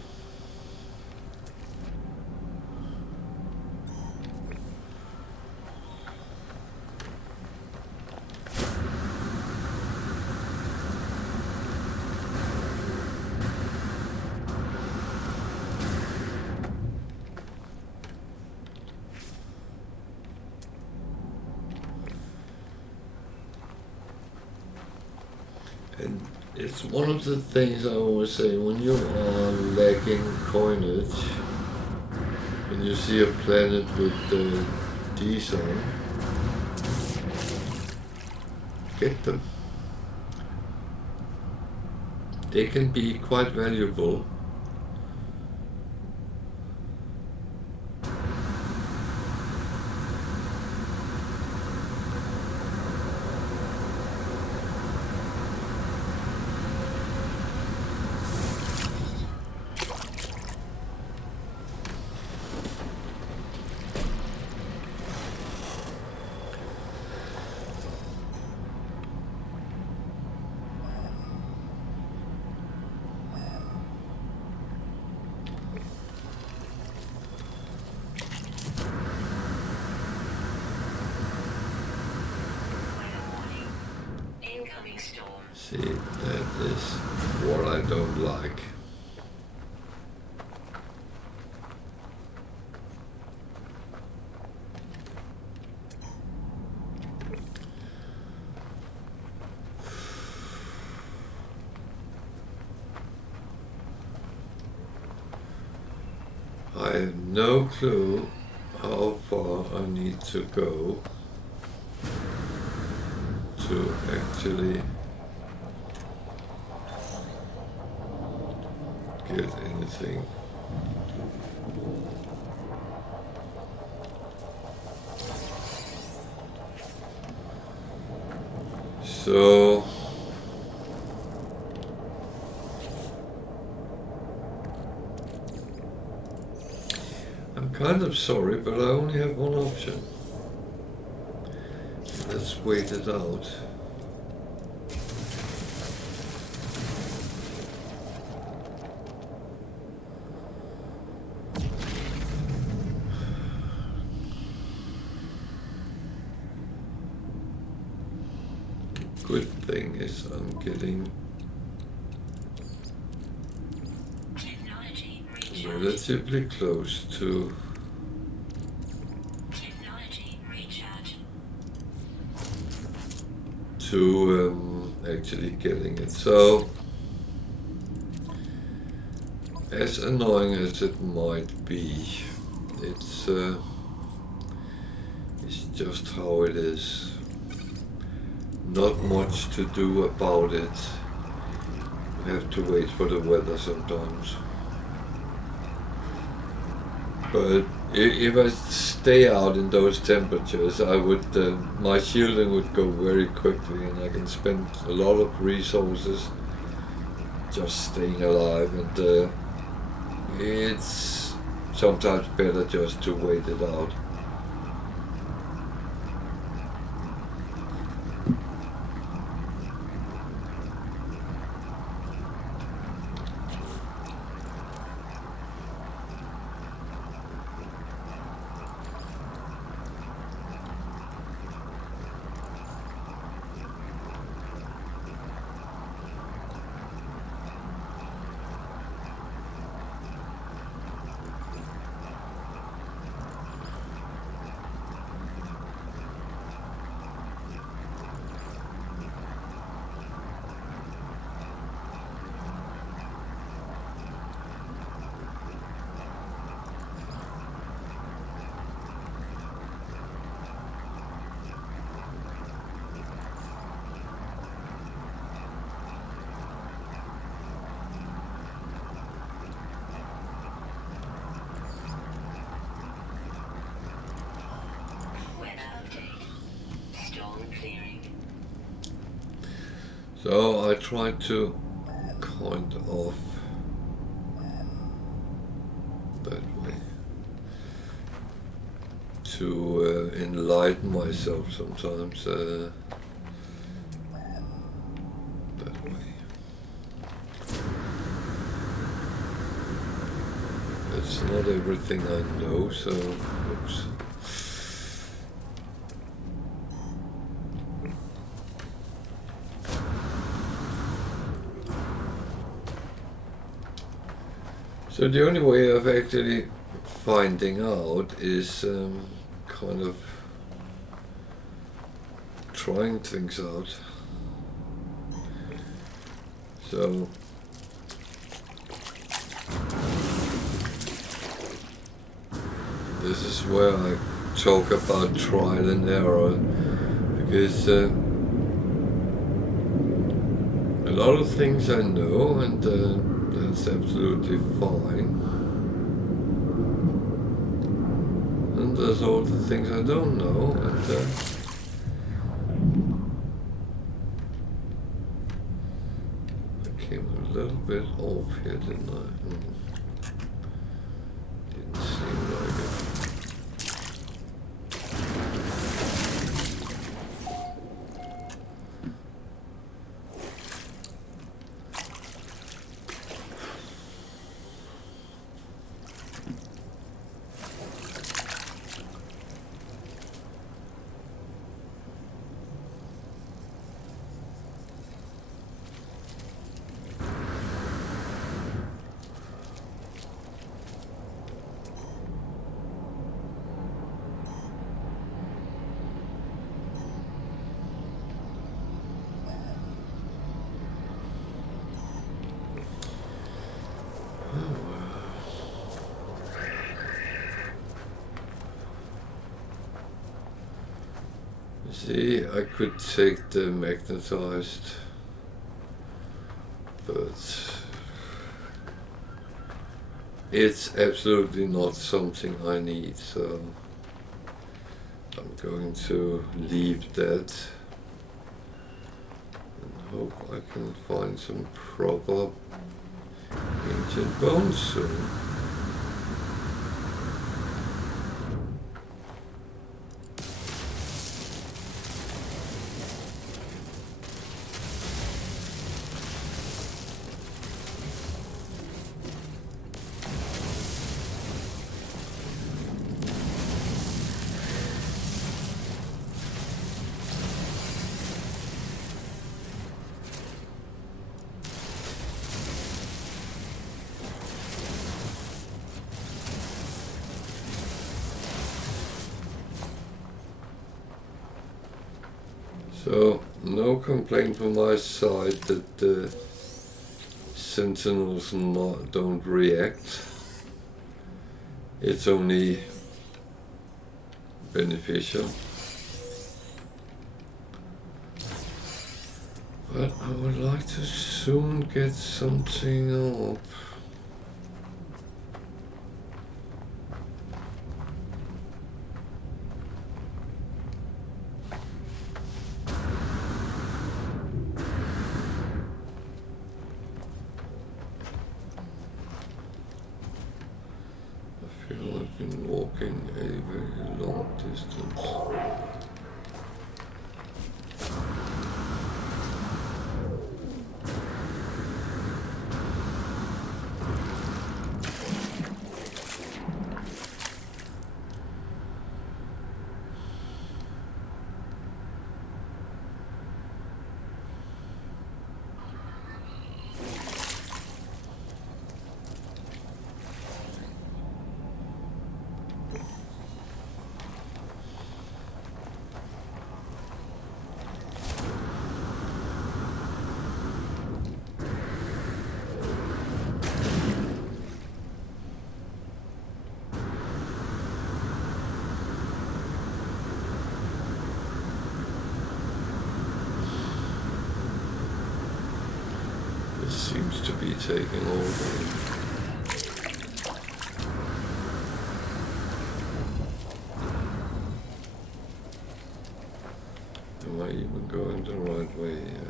and it's one of the things I always say when you are lacking coinage, when you see a planet with the D's on, get them. they can be quite valuable. Incoming storm. See, that is what I don't like. I have no clue how far I need to go to actually get anything. So I'm kind of sorry, but I only have one option. Let's wait it out. Good thing is I'm getting Technology recharge. relatively close to Technology recharge. actually getting it. So as annoying as it might be, it's just how it is. Not much to do about it. You have to wait for the weather sometimes. But if I stay out in those temperatures, I would my shielding would go very quickly, and I can spend a lot of resources just staying alive. And it's sometimes better just to wait it out. So I try to kind of that way to enlighten myself sometimes that way. That's not everything I know, so oops. So the only way of actually finding out is kind of trying things out. So this is where I talk about trial and error, because a lot of things I know, and that's absolutely fine. And there's all the things I don't know, and I came a little bit off here, didn't I? Didn't seem like it. See, I could take the magnetized, but it's absolutely not something I need, so I'm going to leave that and hope I can find some proper ancient bones soon. So, no complaint from my side that the sentinels don't react. It's only beneficial. But I would like to soon get something up. I feel I've been walking a very long distance. This seems to be taking over. Am I even going the right way here?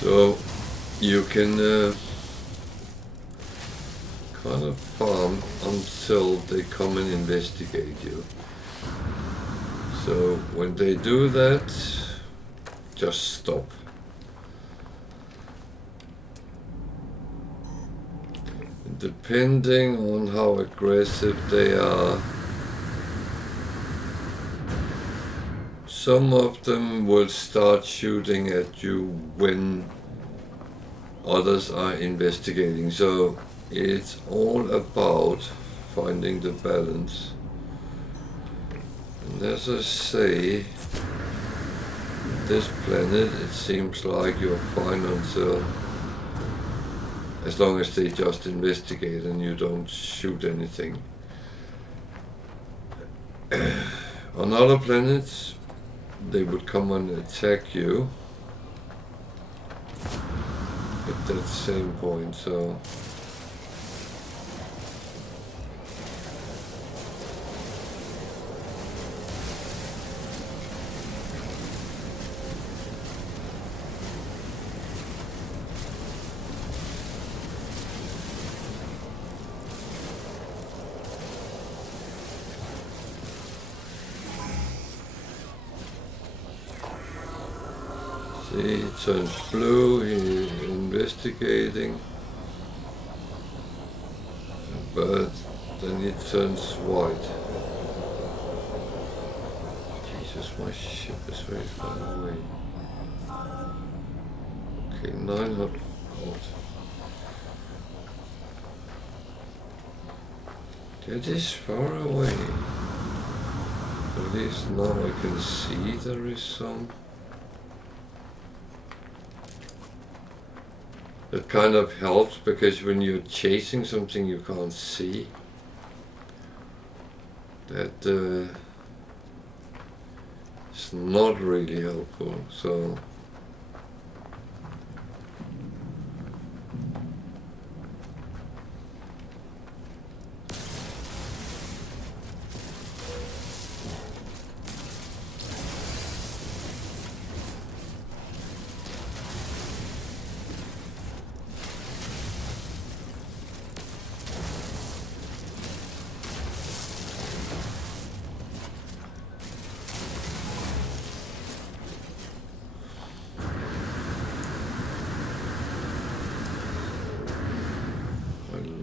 So you can kind of farm until they come and investigate you. So when they do that, just stop. Depending on how aggressive they are, some of them will start shooting at you when others are investigating. So it's all about finding the balance. And as I say, this planet, it seems like you're fine until, as long as they just investigate and you don't shoot anything. On other planets, they would come and attack you at that same point, so see, he turns blue, he's investigating, but then he turns white. Jesus, my ship is very far away. Okay, 900 gold. That is far away. At least now I can see there is some. It kind of helps because when you're chasing something you can't see, that is not really helpful. So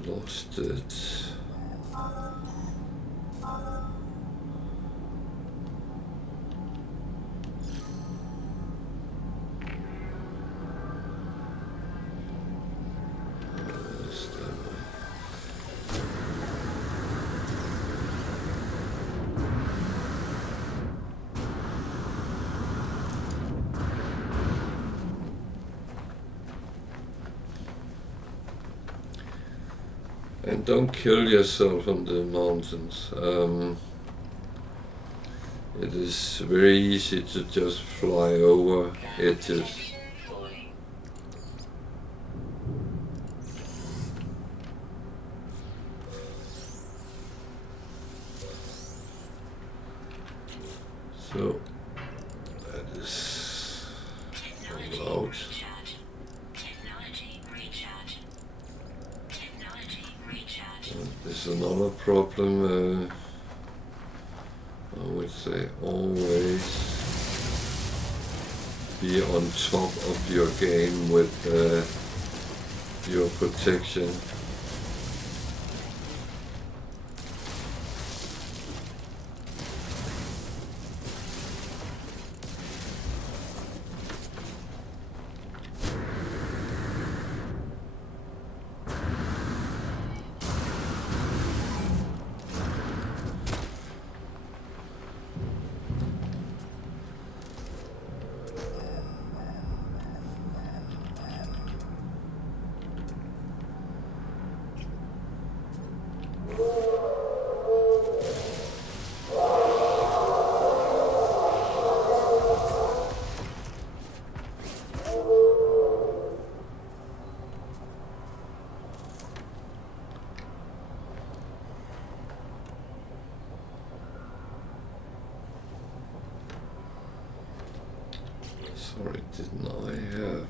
lost it. And don't kill yourself on the mountains. It is very easy to just fly over edges. So that is loud. There's another problem. I would say always be on top of your game with your protection. Sorry, didn't I have?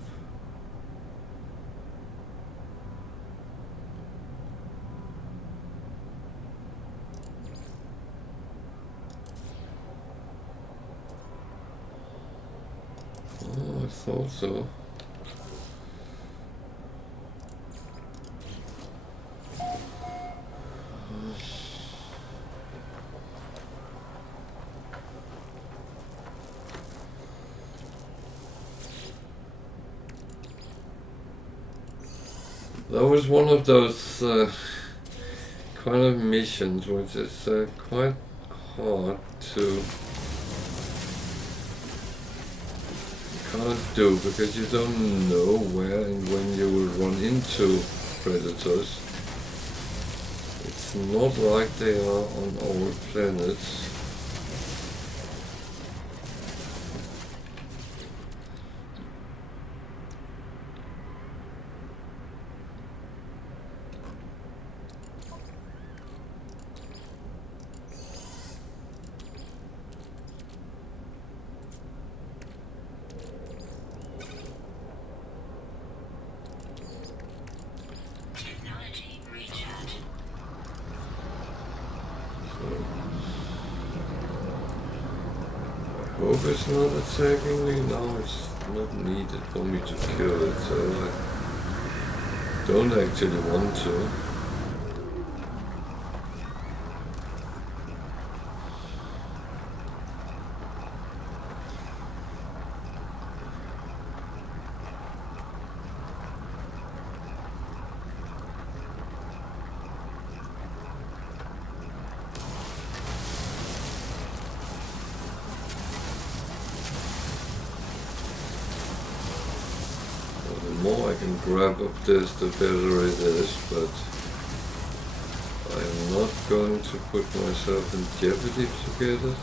Oh, I thought so. That was one of those kind of missions which is quite hard to kind of do, because you don't know where and when you will run into predators. It's not like they are on all planets. Technology recharge. I hope it's not attacking me. Now it's not needed for me to kill it, so I don't actually want to. The more I can grab of this, the better it is, but I am not going to put myself in jeopardy to get it.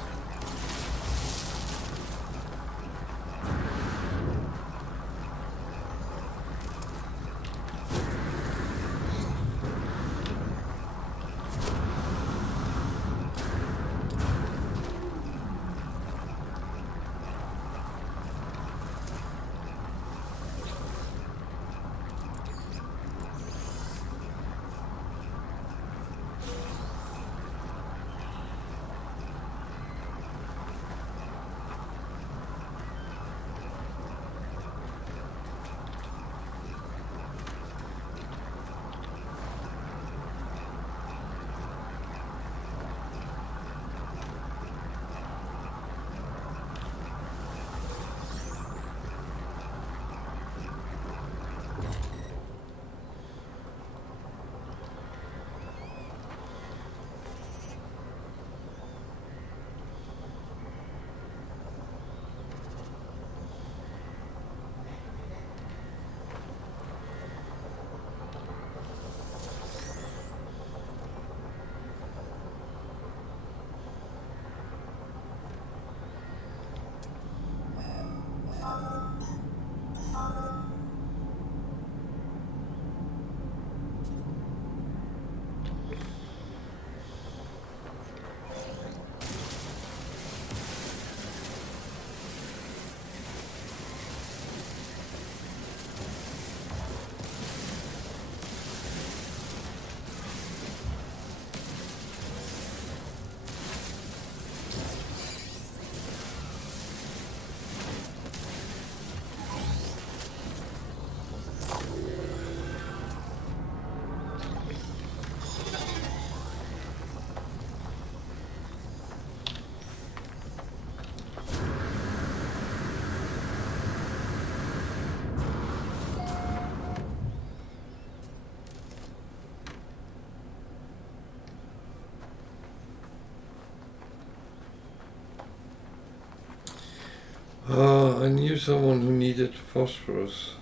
I knew someone who needed phosphorus.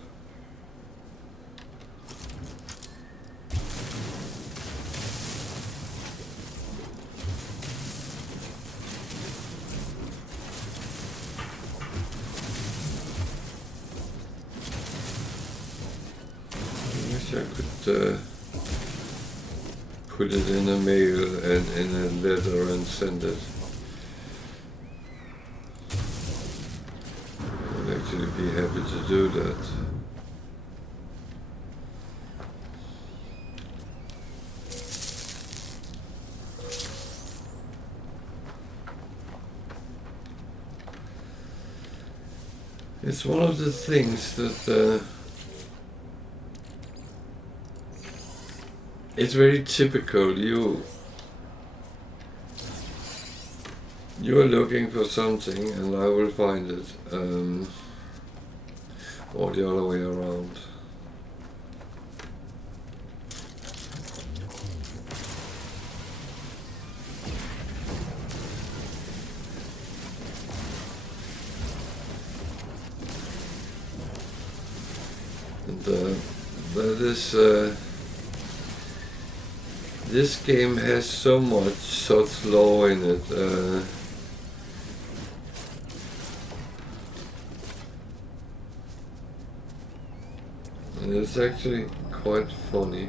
I wish I could put it in a mail and in a letter and send it. I'd actually be happy to do that. It's one of the things that it's very typical. You are looking for something and I will find it, or the other way around. that is this game has so much such lore in it. And it's actually quite funny.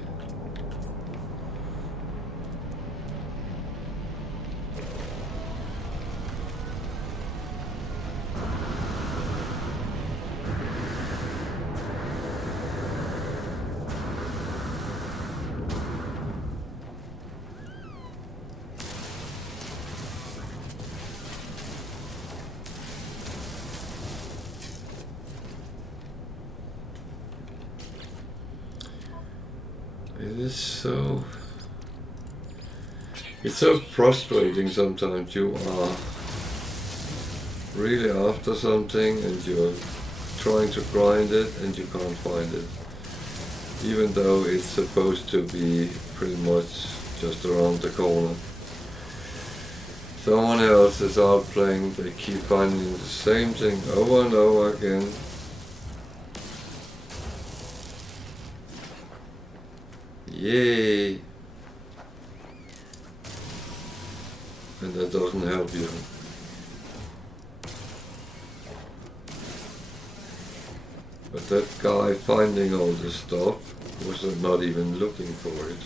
It's so frustrating sometimes. You are really after something and you're trying to grind it and you can't find it. Even though it's supposed to be pretty much just around the corner. Someone else is out playing, they keep finding the same thing over and over again. Yay! And that doesn't help you. But that guy finding all this stuff was not even looking for it.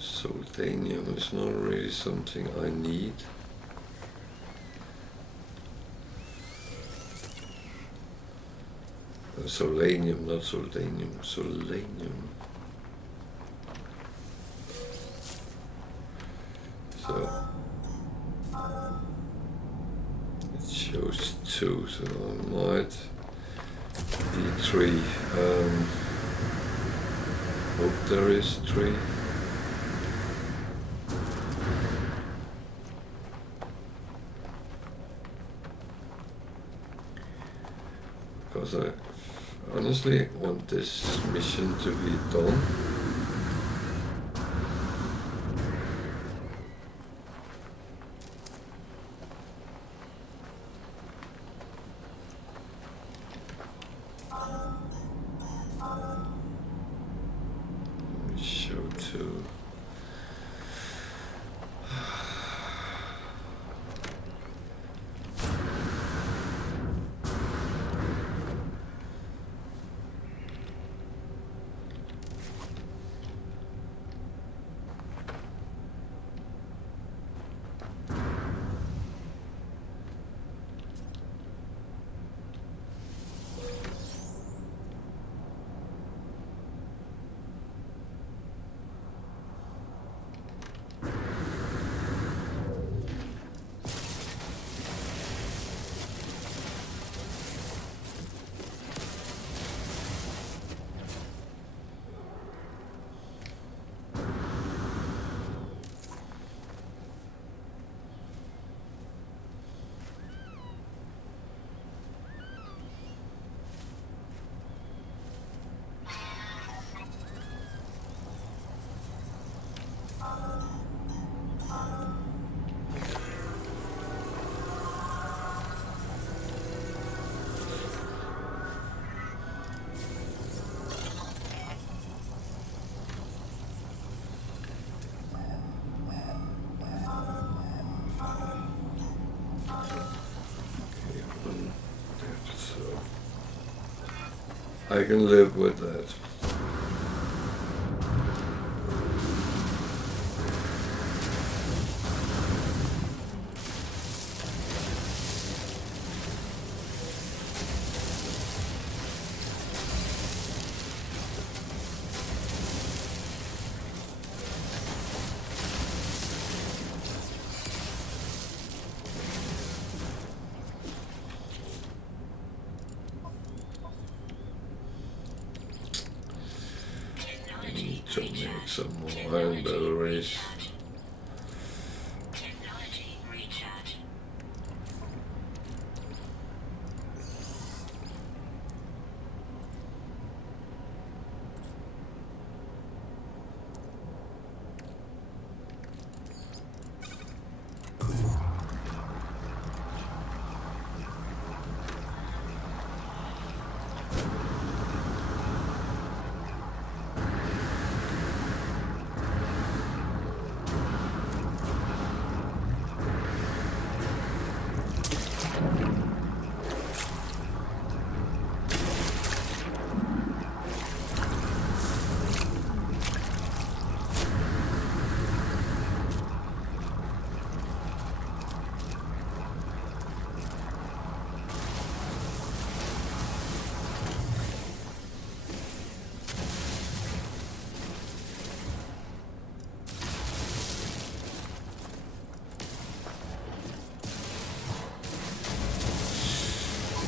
Soldanium is not really something I need. Solanium, not soldanium, solanium. So it shows 2, so I might be 3. Hope there is 3. Because I honestly want this mission to be done. Show 2. I can live with that. to make some more iron batteries. Technology recharge.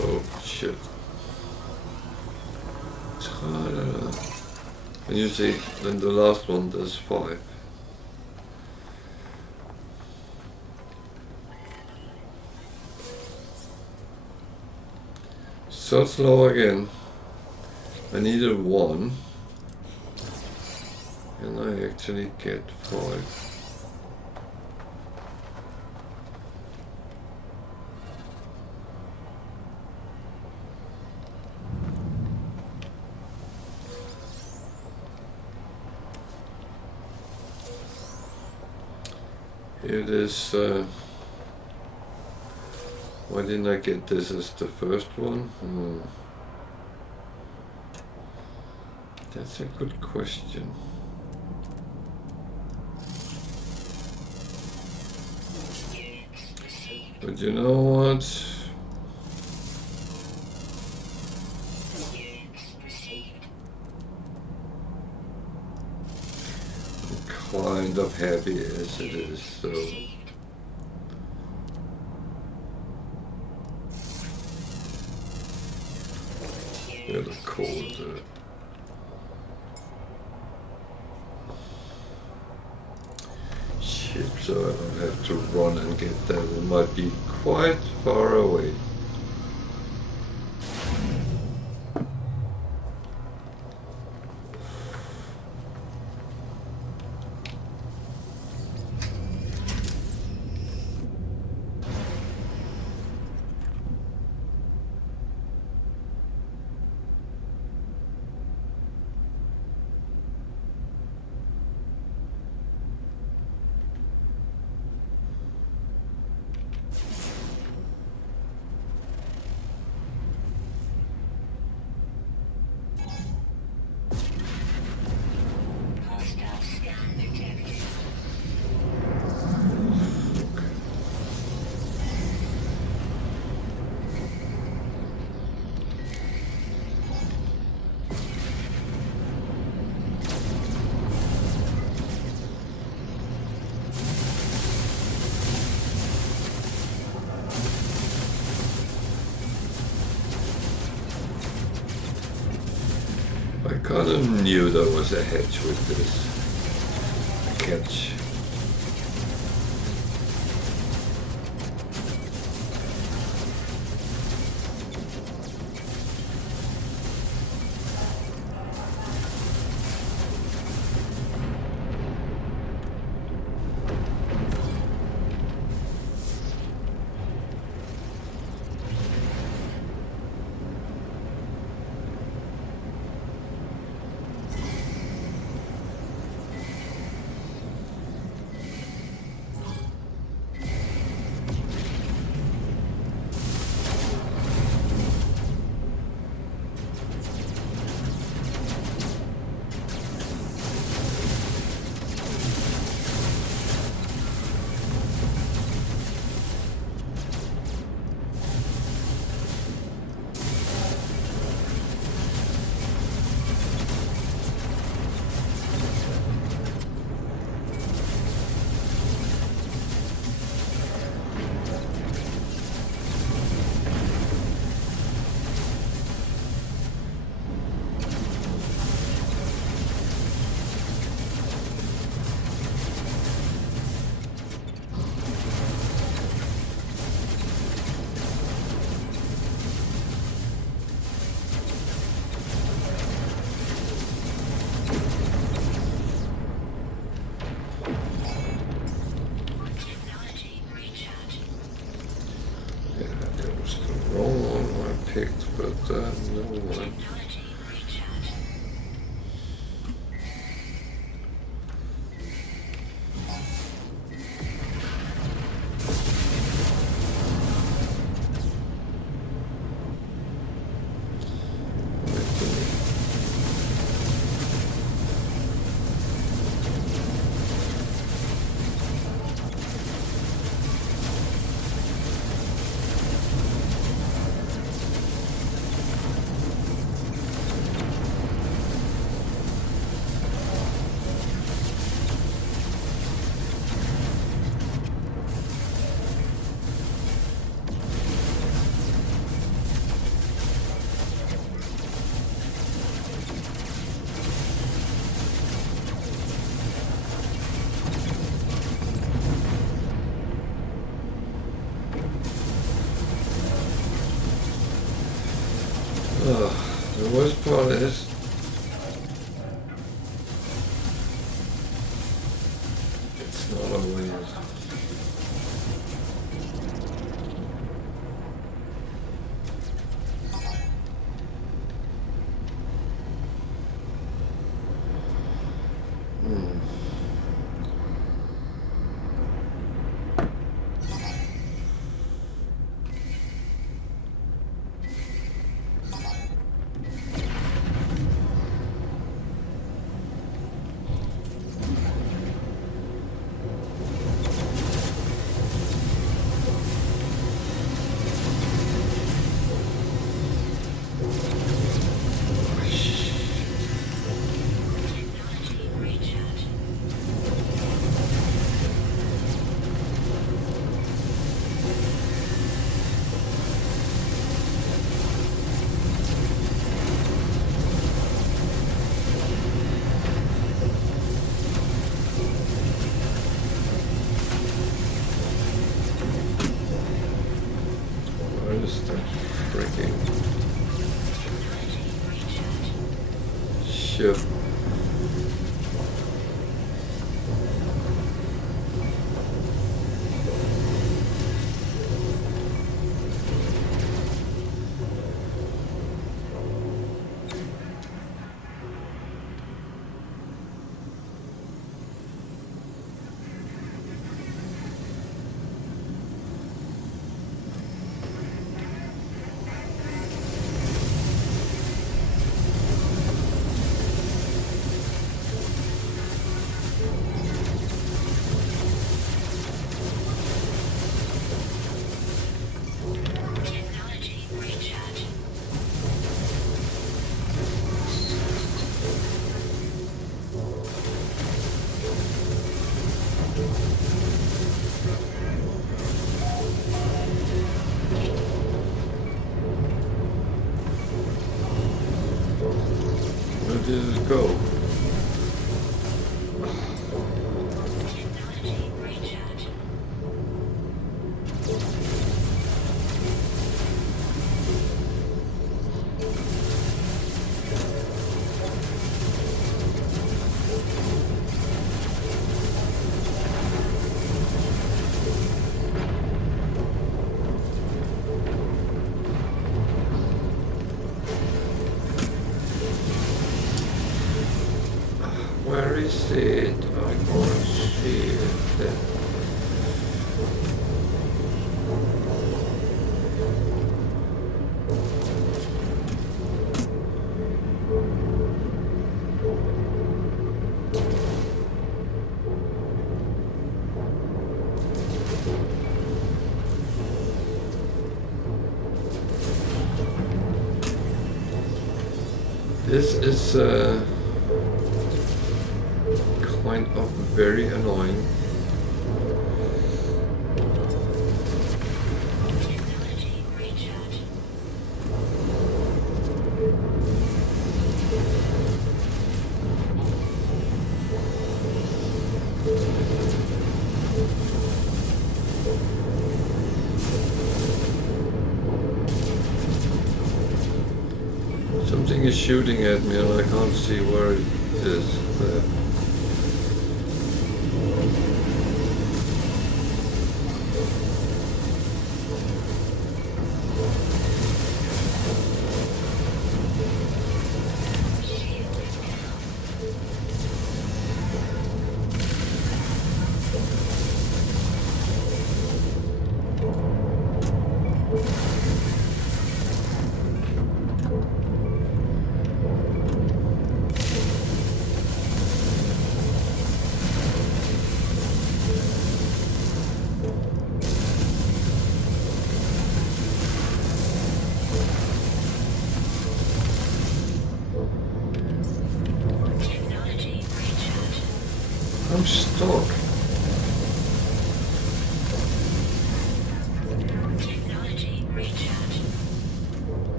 Oh shit. And you see, then the last one does 5. So slow again. I needed 1. And I actually get 5. It is, why didn't I get this as the first one? That's a good question. But you know what? I'm kind of happy as it is, so. Really cold. Shit, so I don't have to run and get that. It might be quite far away. I kind of knew there was a hedge with this. A catch. No one. Technology recharge. The worst part is it's not always. Technology recharge. Where is that freaking Technology recharge. ship? Technology recharge. Where did it go? Technology recharge. Where is it? I can't see it. This is kind of very annoying. Technology recharge. Something is shooting at me and I can't see where it is. There.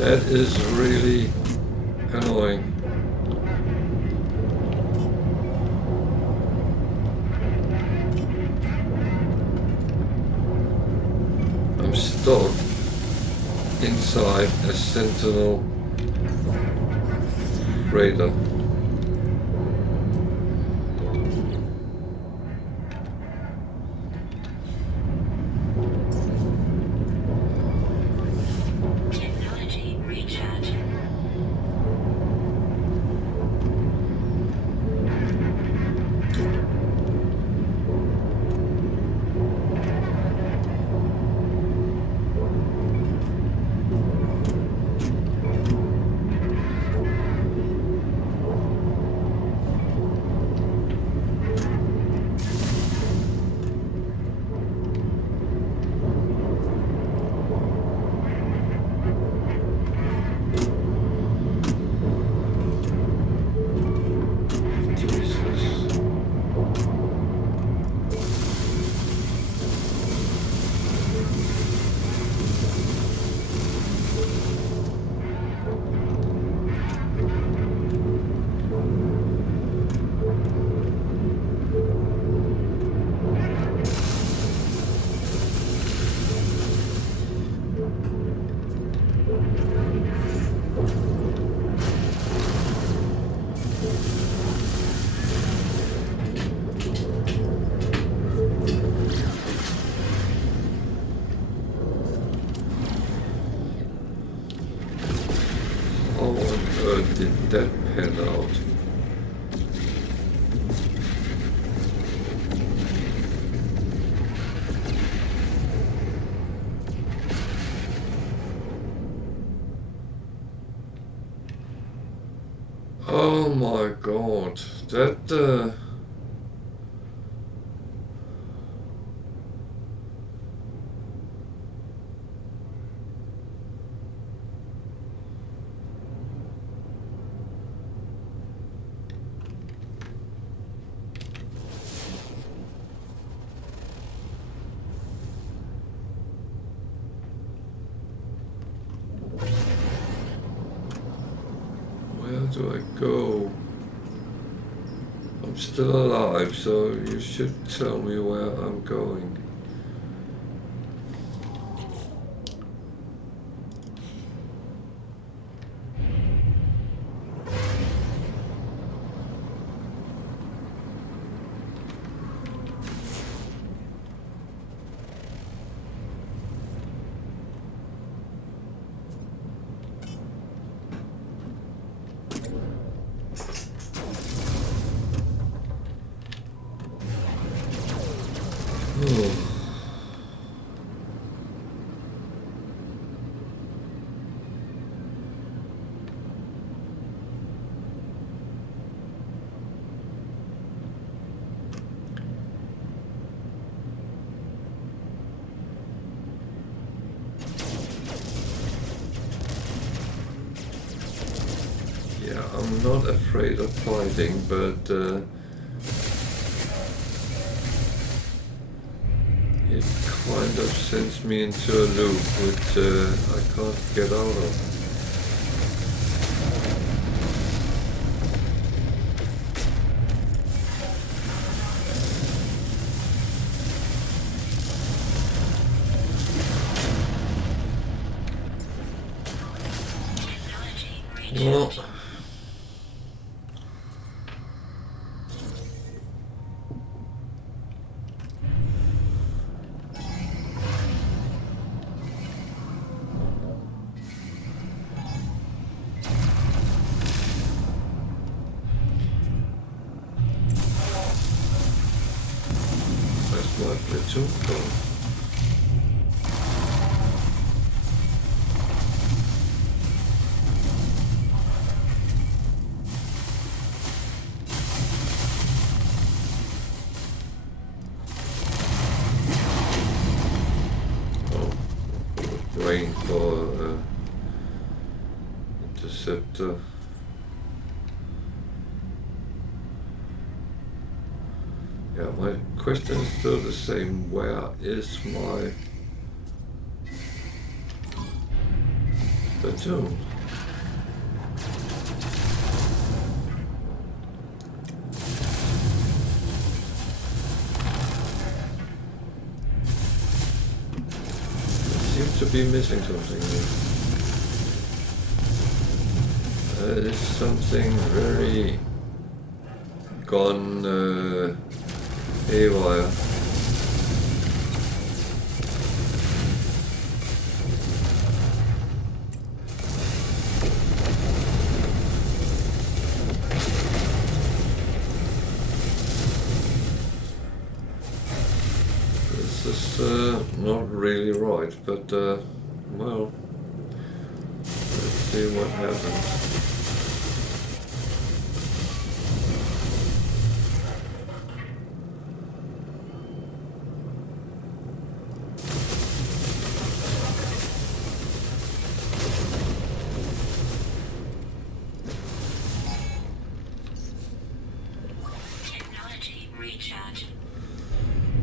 That is really annoying. I'm stuck inside a Sentinel freighter. Technology recharge. Jesus. How on earth did that pan out? Oh my god, that where do I go? I'm still alive, so you should tell me where I'm going. Oh. Yeah, I'm not afraid of fighting, but it kind of sends me into a loop which I can't get out of. Well, that's my platoon gone. Brain for Interceptor. Yeah, my question is still the same. Where is my Platoon. Seems to be missing something here. There's something very gone haywire. This is not really right, but well, let's see what happens. Technology recharge.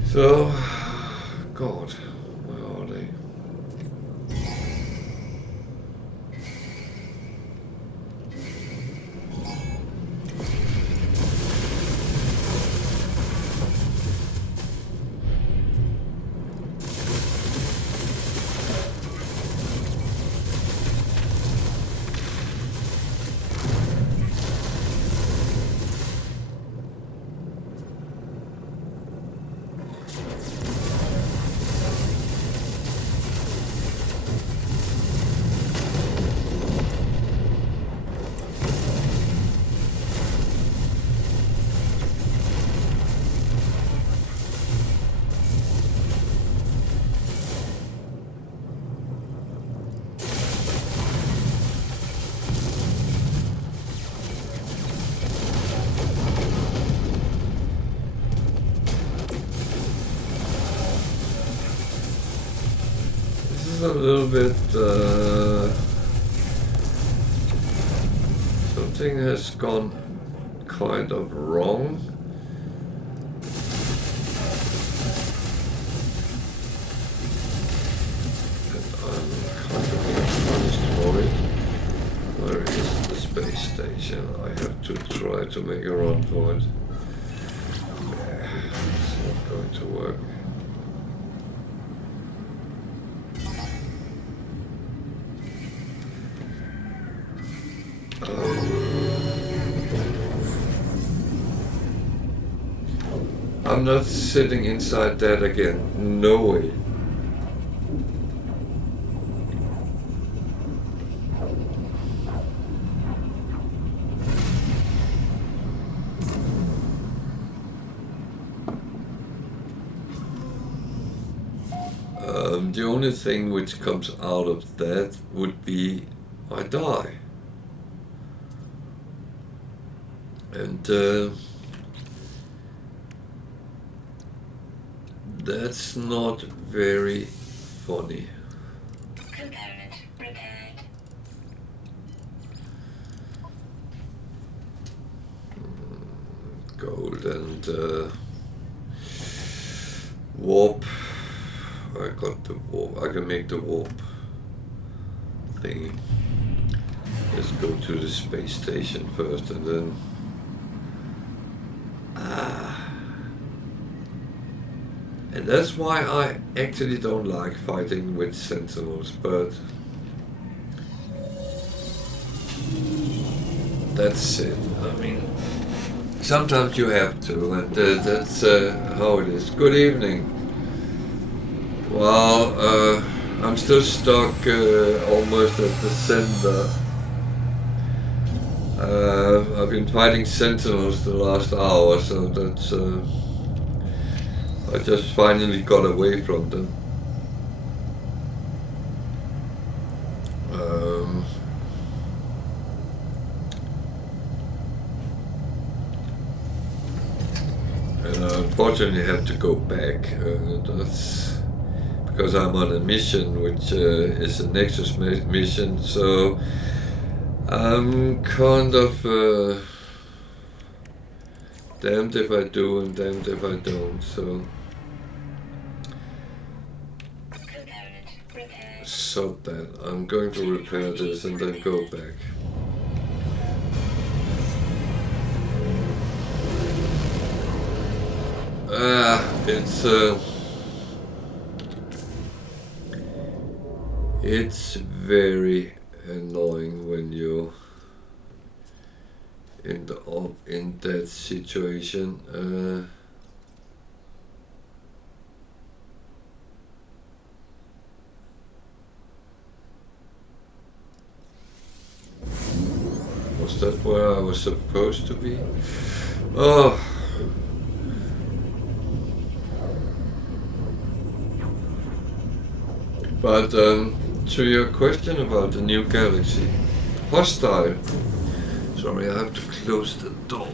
So, God, where are they? A little bit something has gone kind of wrong. And I'm kind of being punished for it. Where is the space station? I have to try to make a run for it. Yeah, it's not going to work. I'm not sitting inside that again. No way. The only thing which comes out of that would be I die. And that's not very funny. Component repaired. Gold and warp. I got the warp. I can make the warp thingy. Let's go to the space station first and then. And that's why I actually don't like fighting with sentinels, but that's it. I mean, sometimes you have to, and that's how it is. Good evening. Well, I'm still stuck almost at the center. I've been fighting sentinels the last hour, so that's I just finally got away from them. And I unfortunately have to go back. That's because I'm on a mission, which is a Nexus mission, so I'm kind of damned if I do and damned if I don't, so. Component repaired. So that I'm going to repair this and then go back. It's very annoying when you end up in that situation. Was that where I was supposed to be? Oh. But to your question about the new galaxy, hostile. Sorry, I have to close the door.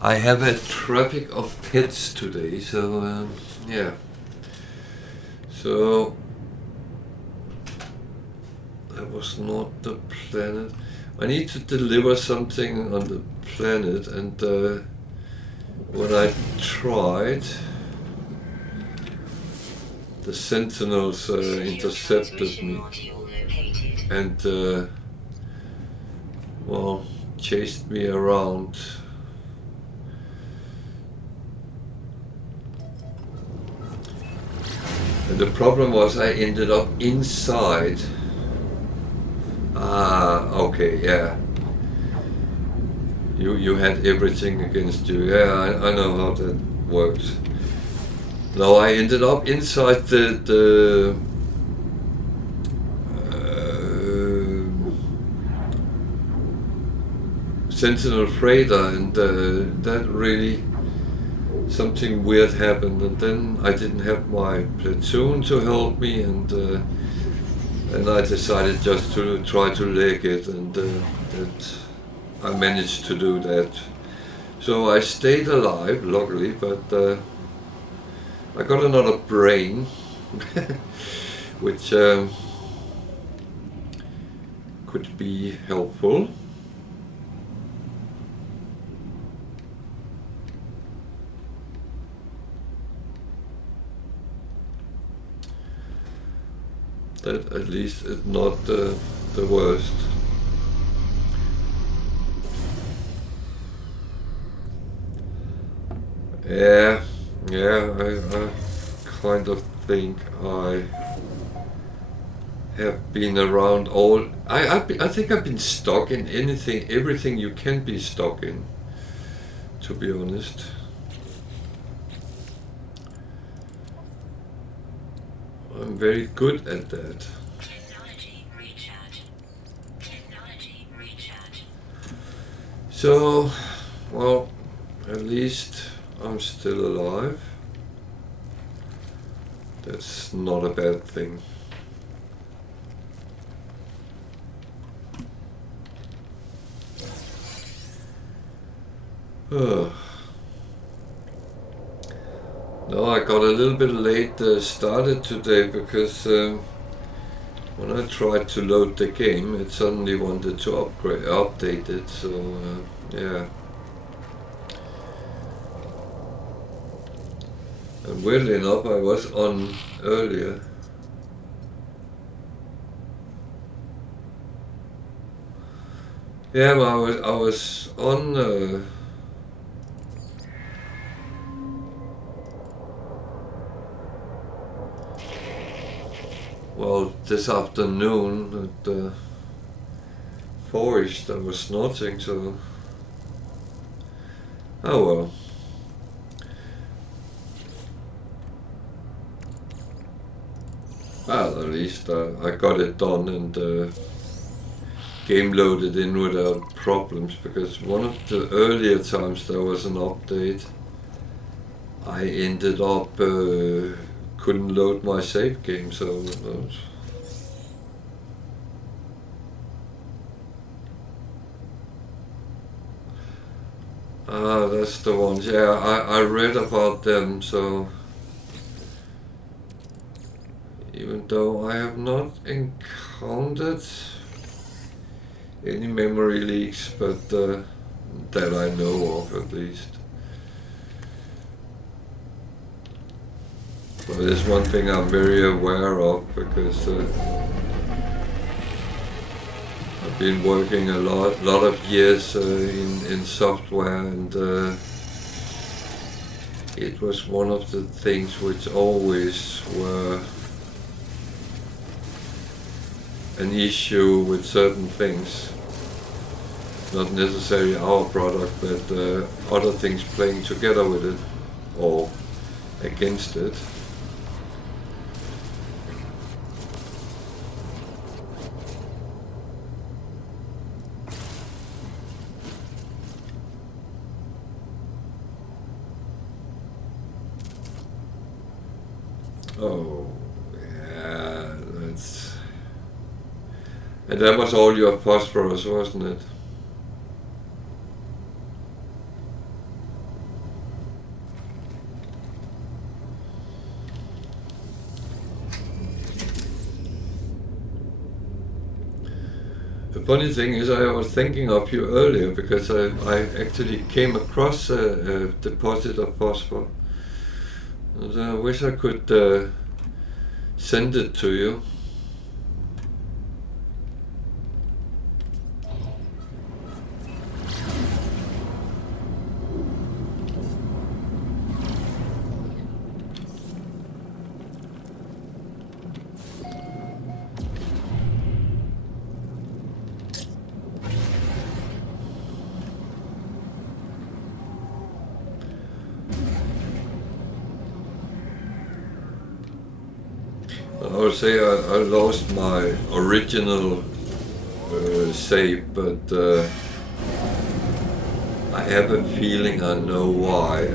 I have a traffic of pets today, so yeah. So that was not the planet. I need to deliver something on the planet, and when I tried, the Sentinels intercepted me and well, chased me around. And the problem was I ended up inside. Ah, okay, yeah. You had everything against you. Yeah, I know how that works. No, I ended up inside the Sentinel freighter, and that really something weird happened. And then I didn't have my platoon to help me, and I decided just to try to leg it, and that I managed to do that. So I stayed alive, luckily, but I got another brain, which could be helpful. That at least is not the worst. Yeah, I kind of think I have been around all. I think I've been stuck in everything you can be stuck in, to be honest. I'm very good at that. Technology recharge. Technology recharge. So, well, at least I'm still alive. That's not a bad thing. No, I got a little bit late started today because when I tried to load the game, it suddenly wanted to update it. So yeah. And weirdly enough, I was on earlier. Yeah, but I was on. Well, this afternoon at 4ish, there was nothing, so. Oh well. Well, at least I got it done, and game loaded in without problems, because one of the earlier times there was an update, I ended up couldn't load my save game, so that's the ones. Yeah, I read about them, so even though I have not encountered any memory leaks, but that I know of at least. But it's one thing I'm very aware of because I've been working a lot of years in software, and it was one of the things which always were an issue with certain things. Not necessarily our product, but other things playing together with it or against it. Oh, yeah, that's... And that was all your phosphorus, wasn't it? The funny thing is, I was thinking of you earlier because I actually came across a deposit of phosphor. And I wish I could send it to you. I would say I lost my original save, but I have a feeling I know why.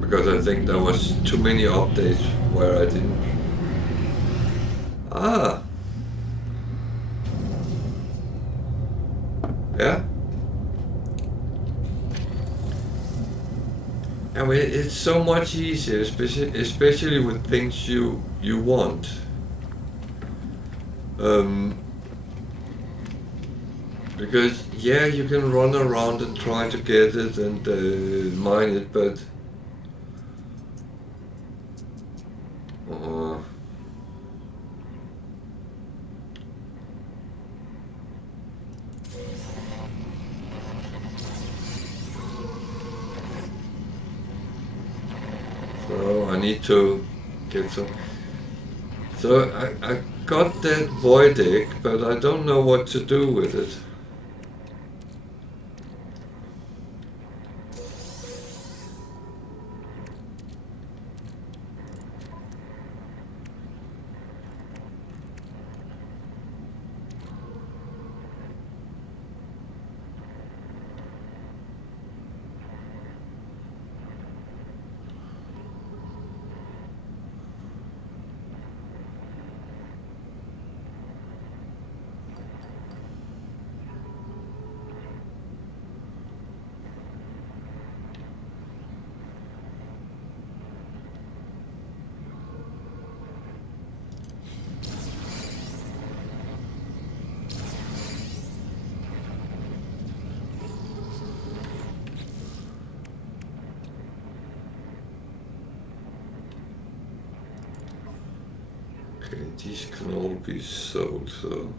Because I think there was too many updates where I didn't. Ah, yeah. I mean, it's so much easier, especially with things you want. Because yeah, you can run around and try to get it and mine it, but so I need to get some. So I got that void egg, but I don't know what to do with it. Okay, these can all be sold, so.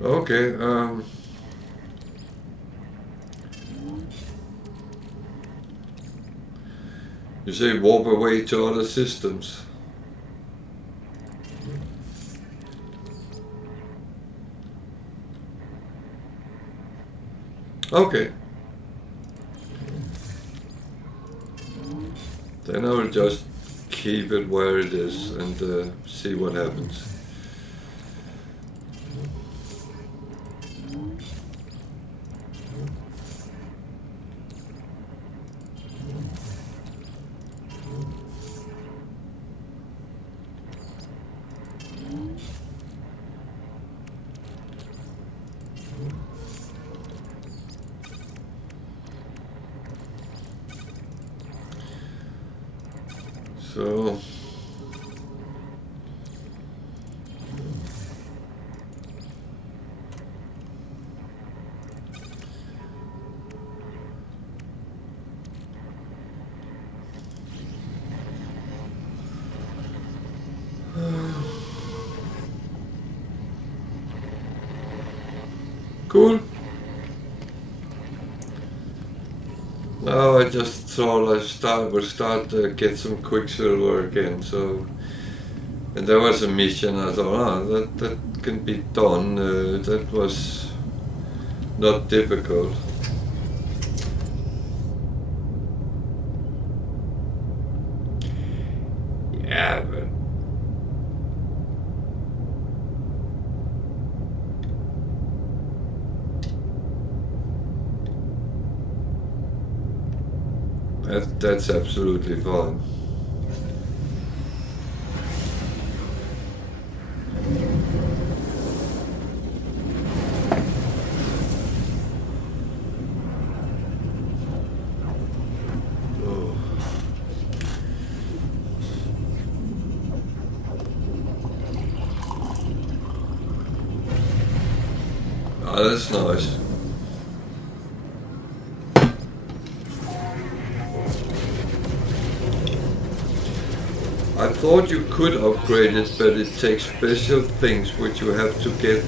Okay, you say warp away to other systems. Okay. Then I will just keep it where it is and see what happens. So cool. Now I just thought we'll start get some Quicksilver again. So, and there was a mission. I thought, that can be done. That was not difficult. Yeah, but that's absolutely fine. Oh. Ah, that's nice. I thought you could upgrade it, but it takes special things which you have to get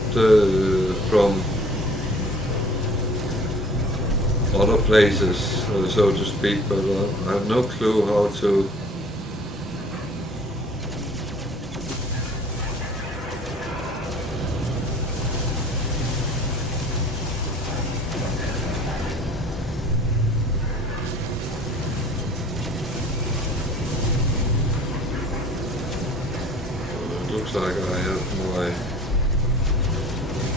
from other places, so to speak, but I have no clue how to. Looks like I have my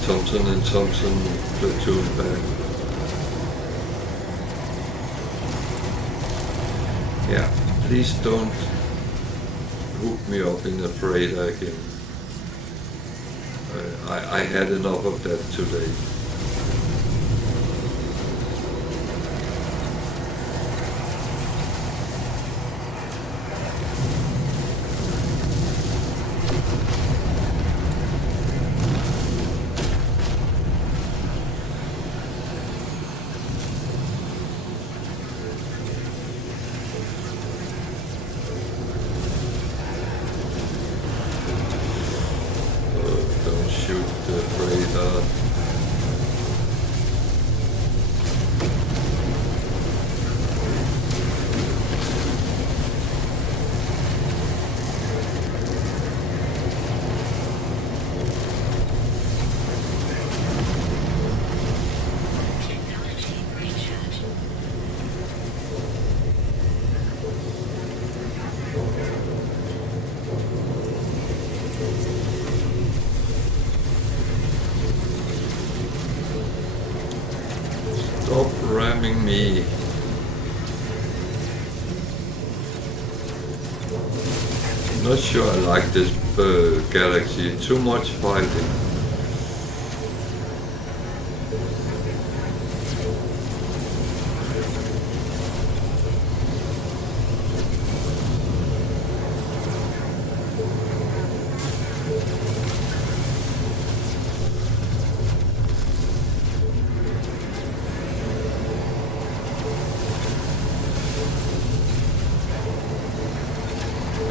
Thompson and Thompson platoon back. Yeah, please don't hook me up in a freighter again. I had enough of that today. Don't shoot the freighter. Technology recharge. Stop ramming me. Not sure I like this galaxy. Too much fighting.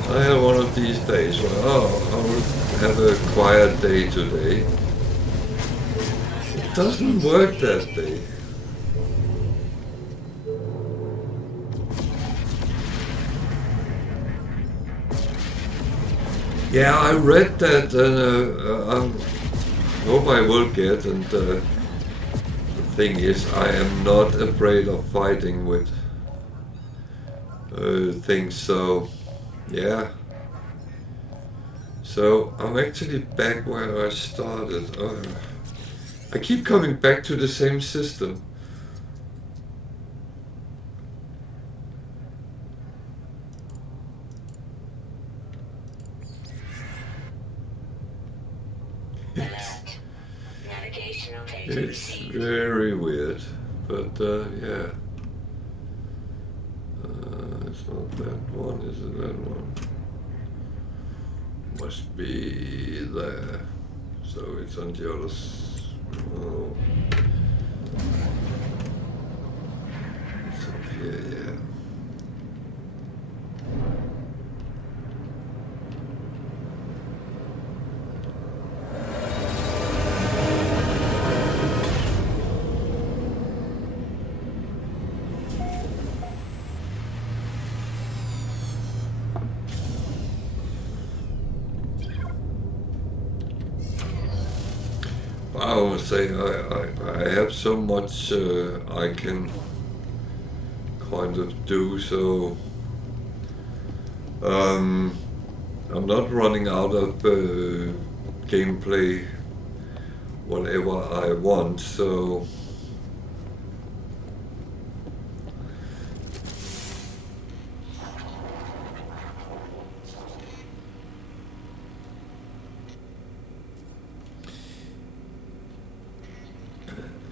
I have one of these days where, I will have a quiet day today. It doesn't work that day. Yeah, I read that, and I hope I will get, and the thing is, I am not afraid of fighting with things, so yeah. So I'm actually back where I started. I keep coming back to the same system. Alert. Navigational data It's received. very weird, but yeah. It's not that one, is it that one? Must be there. So it's on the other oh. It's up here, yeah. I would say I have so much I can kind of do, so I'm not running out of gameplay whatever I want, so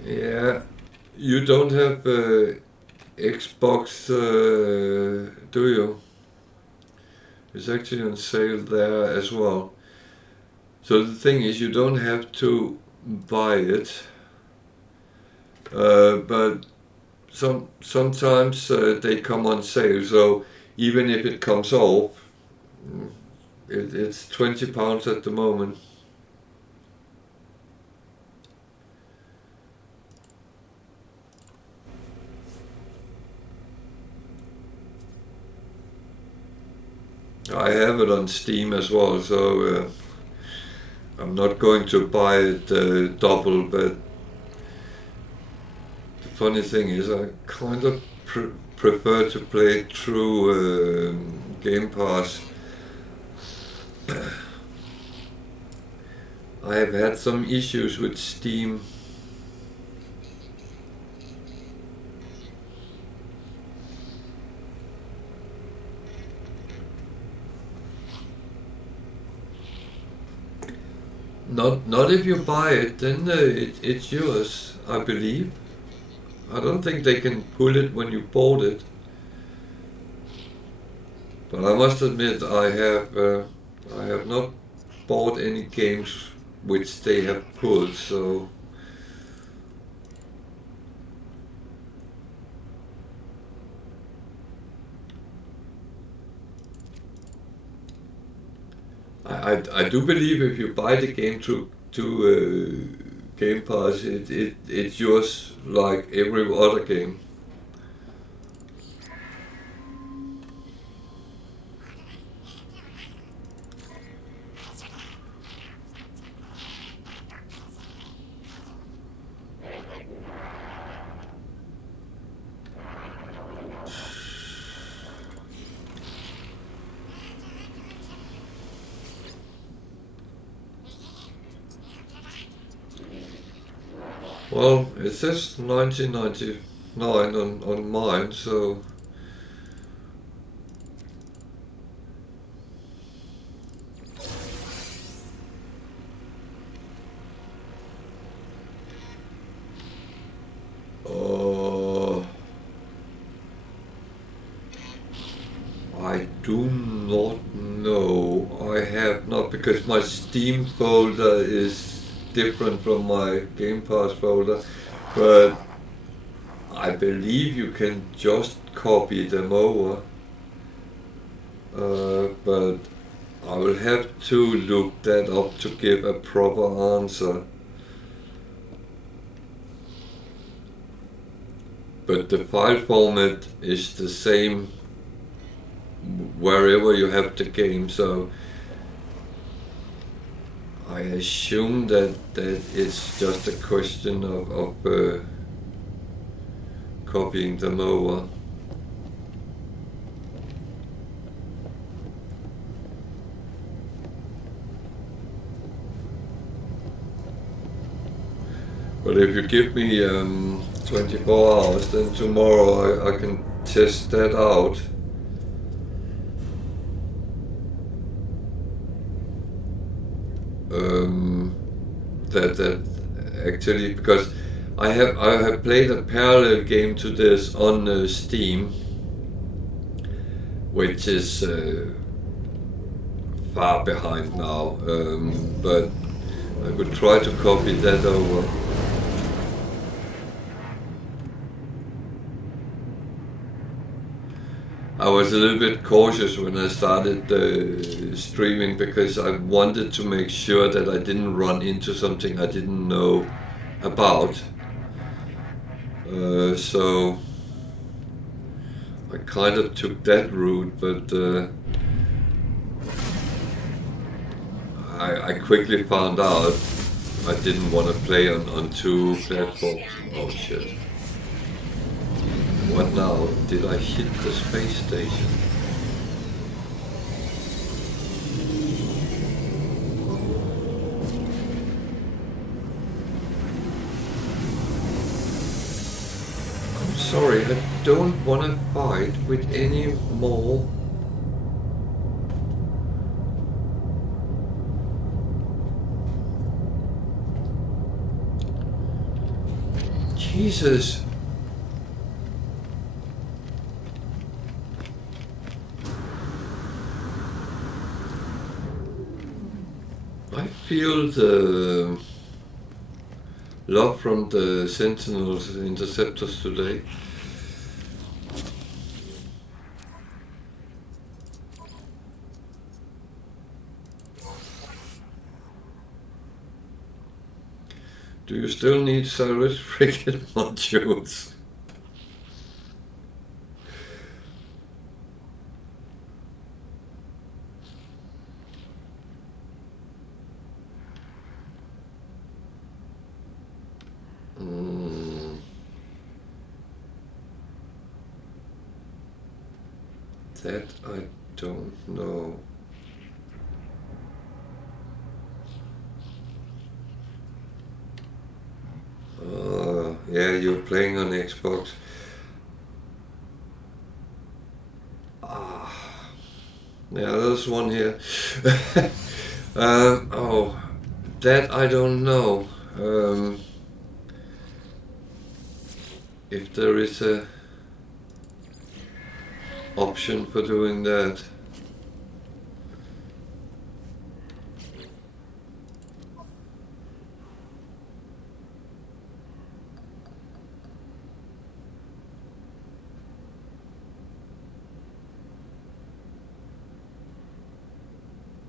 yeah. You don't have Xbox, do you? It's actually on sale there as well. So the thing is, you don't have to buy it, but sometimes they come on sale. So even if it comes off, it's £20 at the moment. I have it on Steam as well, so I'm not going to buy it double, but the funny thing is I kind of prefer to play it through Game Pass. I have had some issues with Steam. Not if you buy it, then it's yours, I believe. I don't think they can pull it when you bought it. But I must admit, I have not bought any games which they have pulled, so I do believe if you buy the game to Game Pass, it's yours like every other game. Well, it says 1999 on mine, so I do not know. I have not, because my Steam folder is different from my Game Pass folder, but I believe you can just copy them over. But I will have to look that up to give a proper answer. But the file format is the same wherever you have the game, so I assume that it's just a question of copying them over. But if you give me 24 hours, then tomorrow I can test that out. That actually, because I have played a parallel game to this on Steam, which is far behind now, but I could try to copy that over. I was a little bit cautious when I started streaming because I wanted to make sure that I didn't run into something I didn't know about. So I kind of took that route, but I quickly found out I didn't want to play on two platforms. Oh shit. What now? Did I hit the space station? I'm sorry, I don't want to fight with any more. Jesus. I feel the love from the Sentinels, Interceptors today. Do you still need service frigate modules? That I don't know. Yeah, you're playing on Xbox. Yeah, there's one here. Oh, that I don't know. If there is a option for doing that.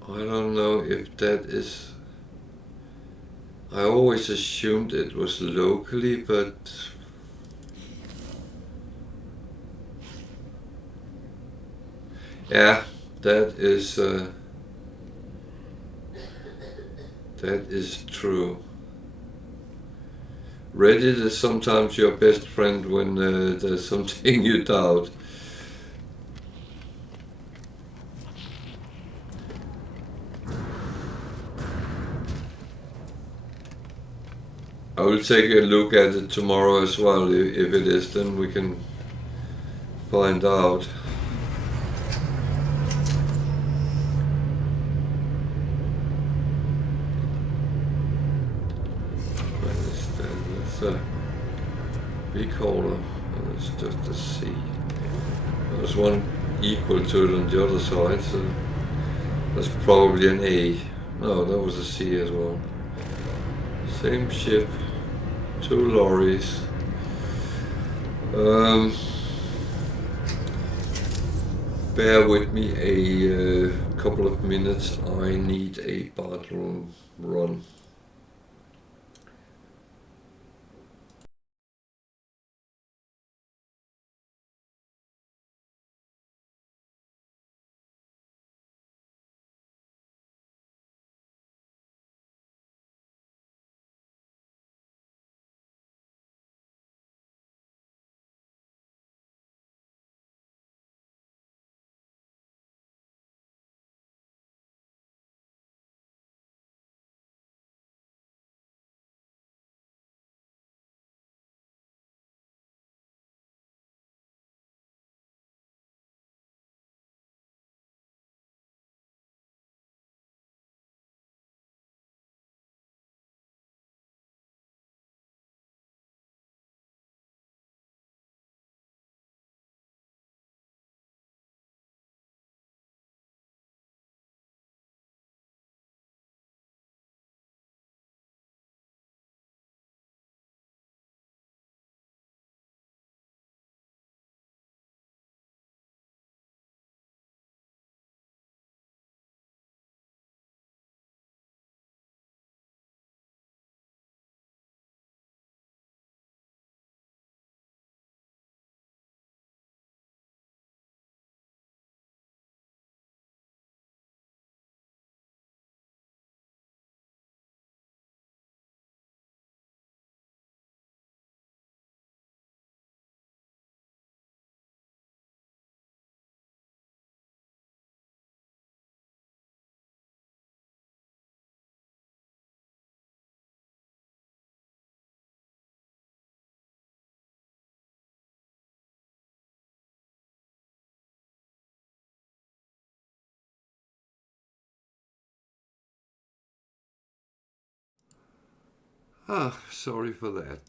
I don't know if that is. I always assumed it was locally, but yeah, that is true. Reddit is sometimes your best friend when there's something you doubt. I will take a look at it tomorrow as well. If it is, then we can find out. What is that? That's a Kikolgallr. It's just a C. There's one equal to it on the other side, so that's probably an A. No, that was a C as well. Same ship, 2 lorries. Bear with me a couple of minutes. I need a bathroom run. Sorry for that.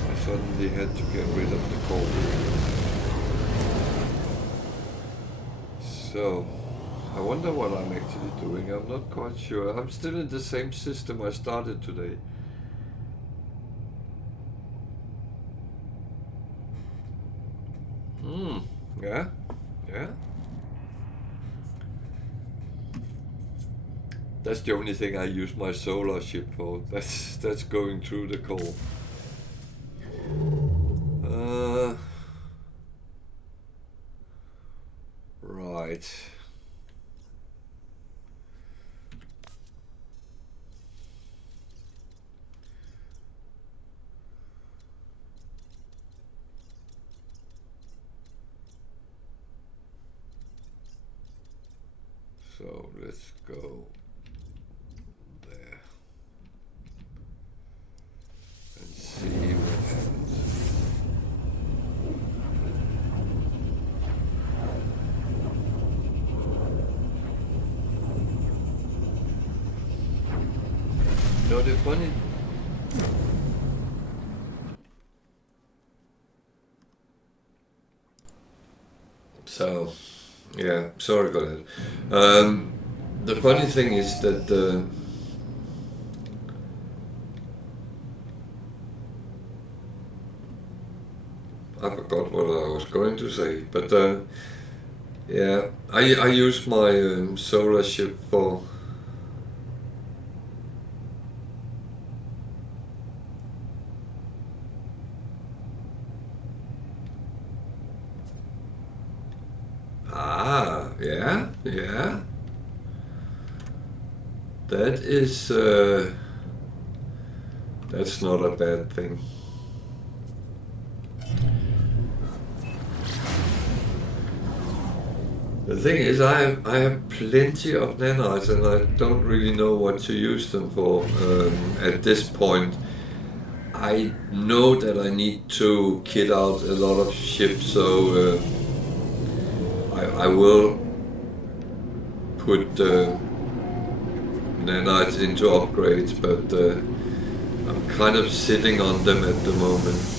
I suddenly had to get rid of the call. So, I wonder what I'm actually doing. I'm not quite sure. I'm still in the same system I started today. Yeah, yeah. That's the only thing I use my solar ship for. That's going through the call. Right. So let's go there and see what happens. No, the funny. So, yeah, sorry for that. The funny thing is that I forgot what I was going to say, but yeah, I use my solar ship for. Yeah, yeah. That is, that's not a bad thing. The thing is, I have plenty of nanites and I don't really know what to use them for at this point. I know that I need to kit out a lot of ships, so I will put nanites into upgrades, but I'm kind of sitting on them at the moment.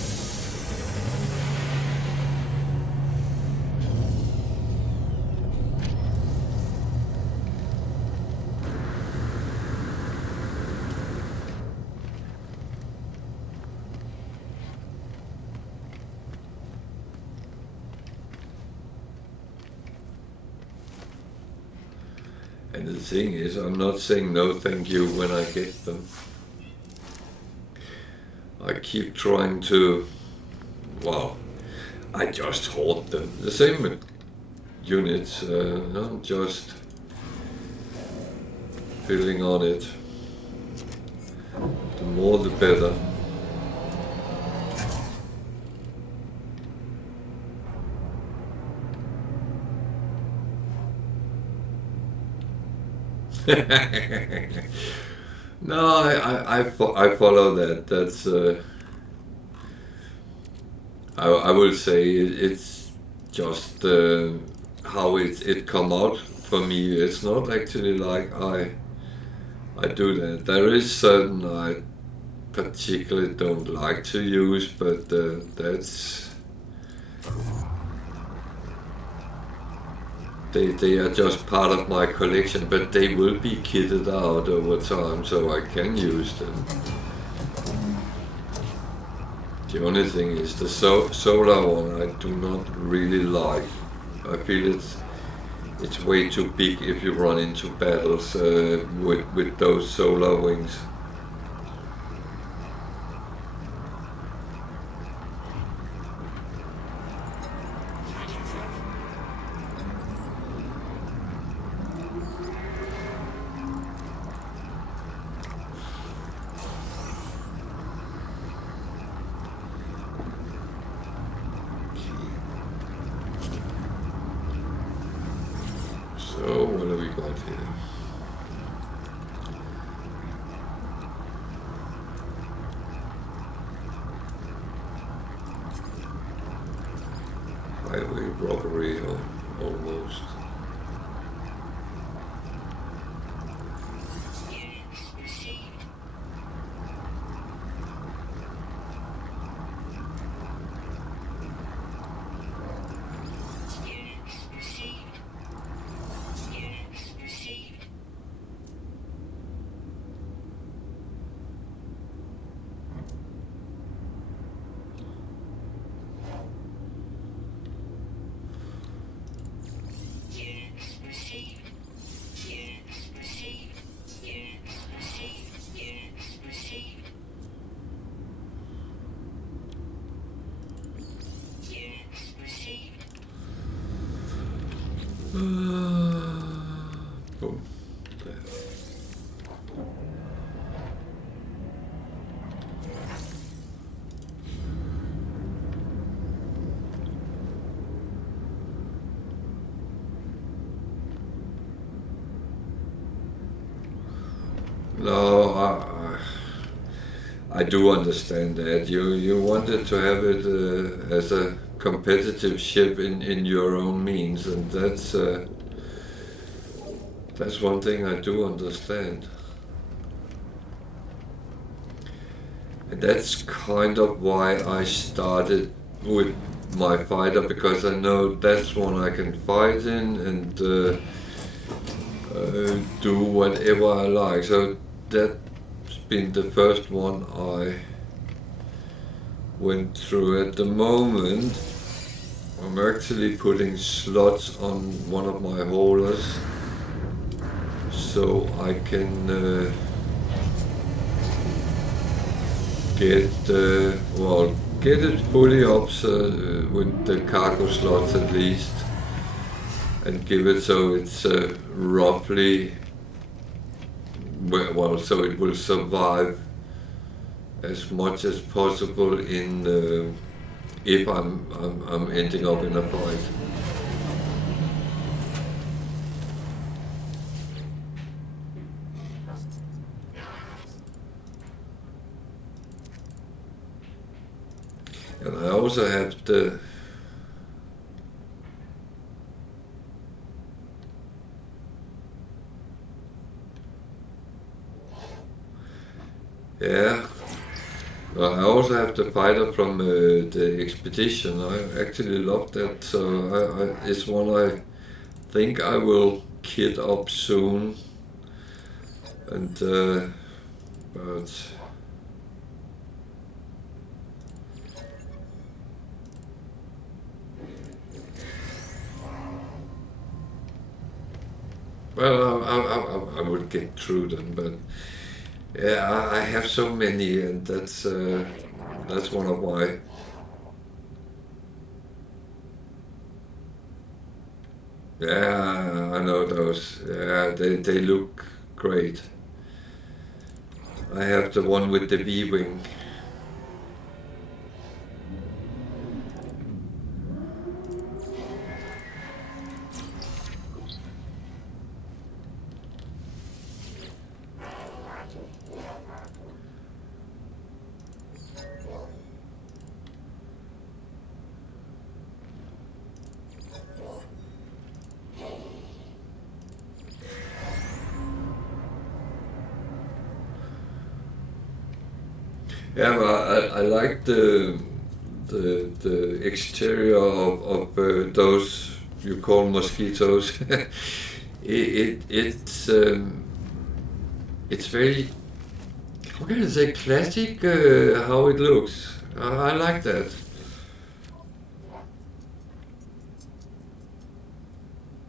And the thing is, I'm not saying no thank you when I get them. I keep trying to, well, I just hoard them. The same with units, I'm just filling on it. The more the better. No, I follow that. That's I will say it's just how it come out for me. It's not actually like I do that. There is certain I particularly don't like to use, but that's they are just part of my collection. But they will be kitted out over time, so I can use them. The only thing is the solar one I do not really like. I feel it's way too big if you run into battles with those solar wings. So what have we got here? Highway robbery almost. No, I do understand that. You wanted to have it as a competitive ship in your own means, and that's one thing I do understand. And that's kind of why I started with my fighter, because I know that's one I can fight in and do whatever I like. So that's been the first one I went through. At the moment, I'm actually putting slots on one of my haulers so I can get it fully up with the cargo slots at least, and give it so it's roughly so it will survive as much as possible in if I'm ending up in a fight. And I also have the I also have the fighter from the expedition. I actually love that, so it's one I think I will kit up soon. And but well, I would get through them, but yeah, I have so many, and that's one of my. Yeah, I know those. Yeah, they look great. I have the one with the V-wing. Yeah, but I like the exterior of those you call mosquitoes. It's very, how can I say, classic how it looks. I like that.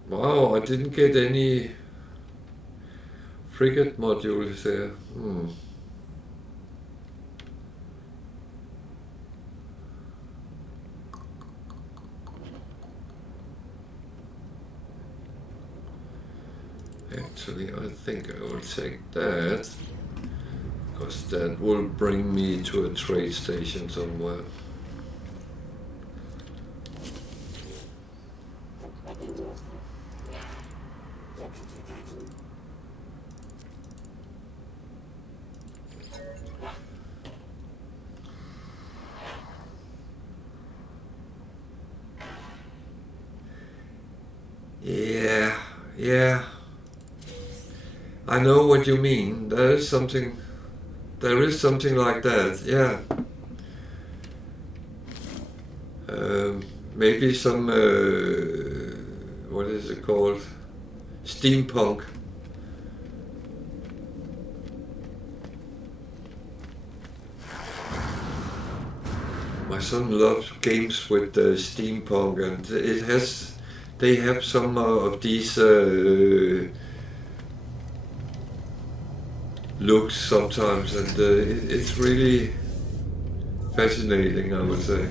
Wow, I didn't get any frigate modules there. Actually, I think I will take that, because that will bring me to a trade station somewhere. Yeah, I know what you mean. There is something like that, yeah. Maybe some, what is it called? Steampunk. My son loves games with steampunk, and they have some of these looks sometimes, and it's really fascinating, I would say.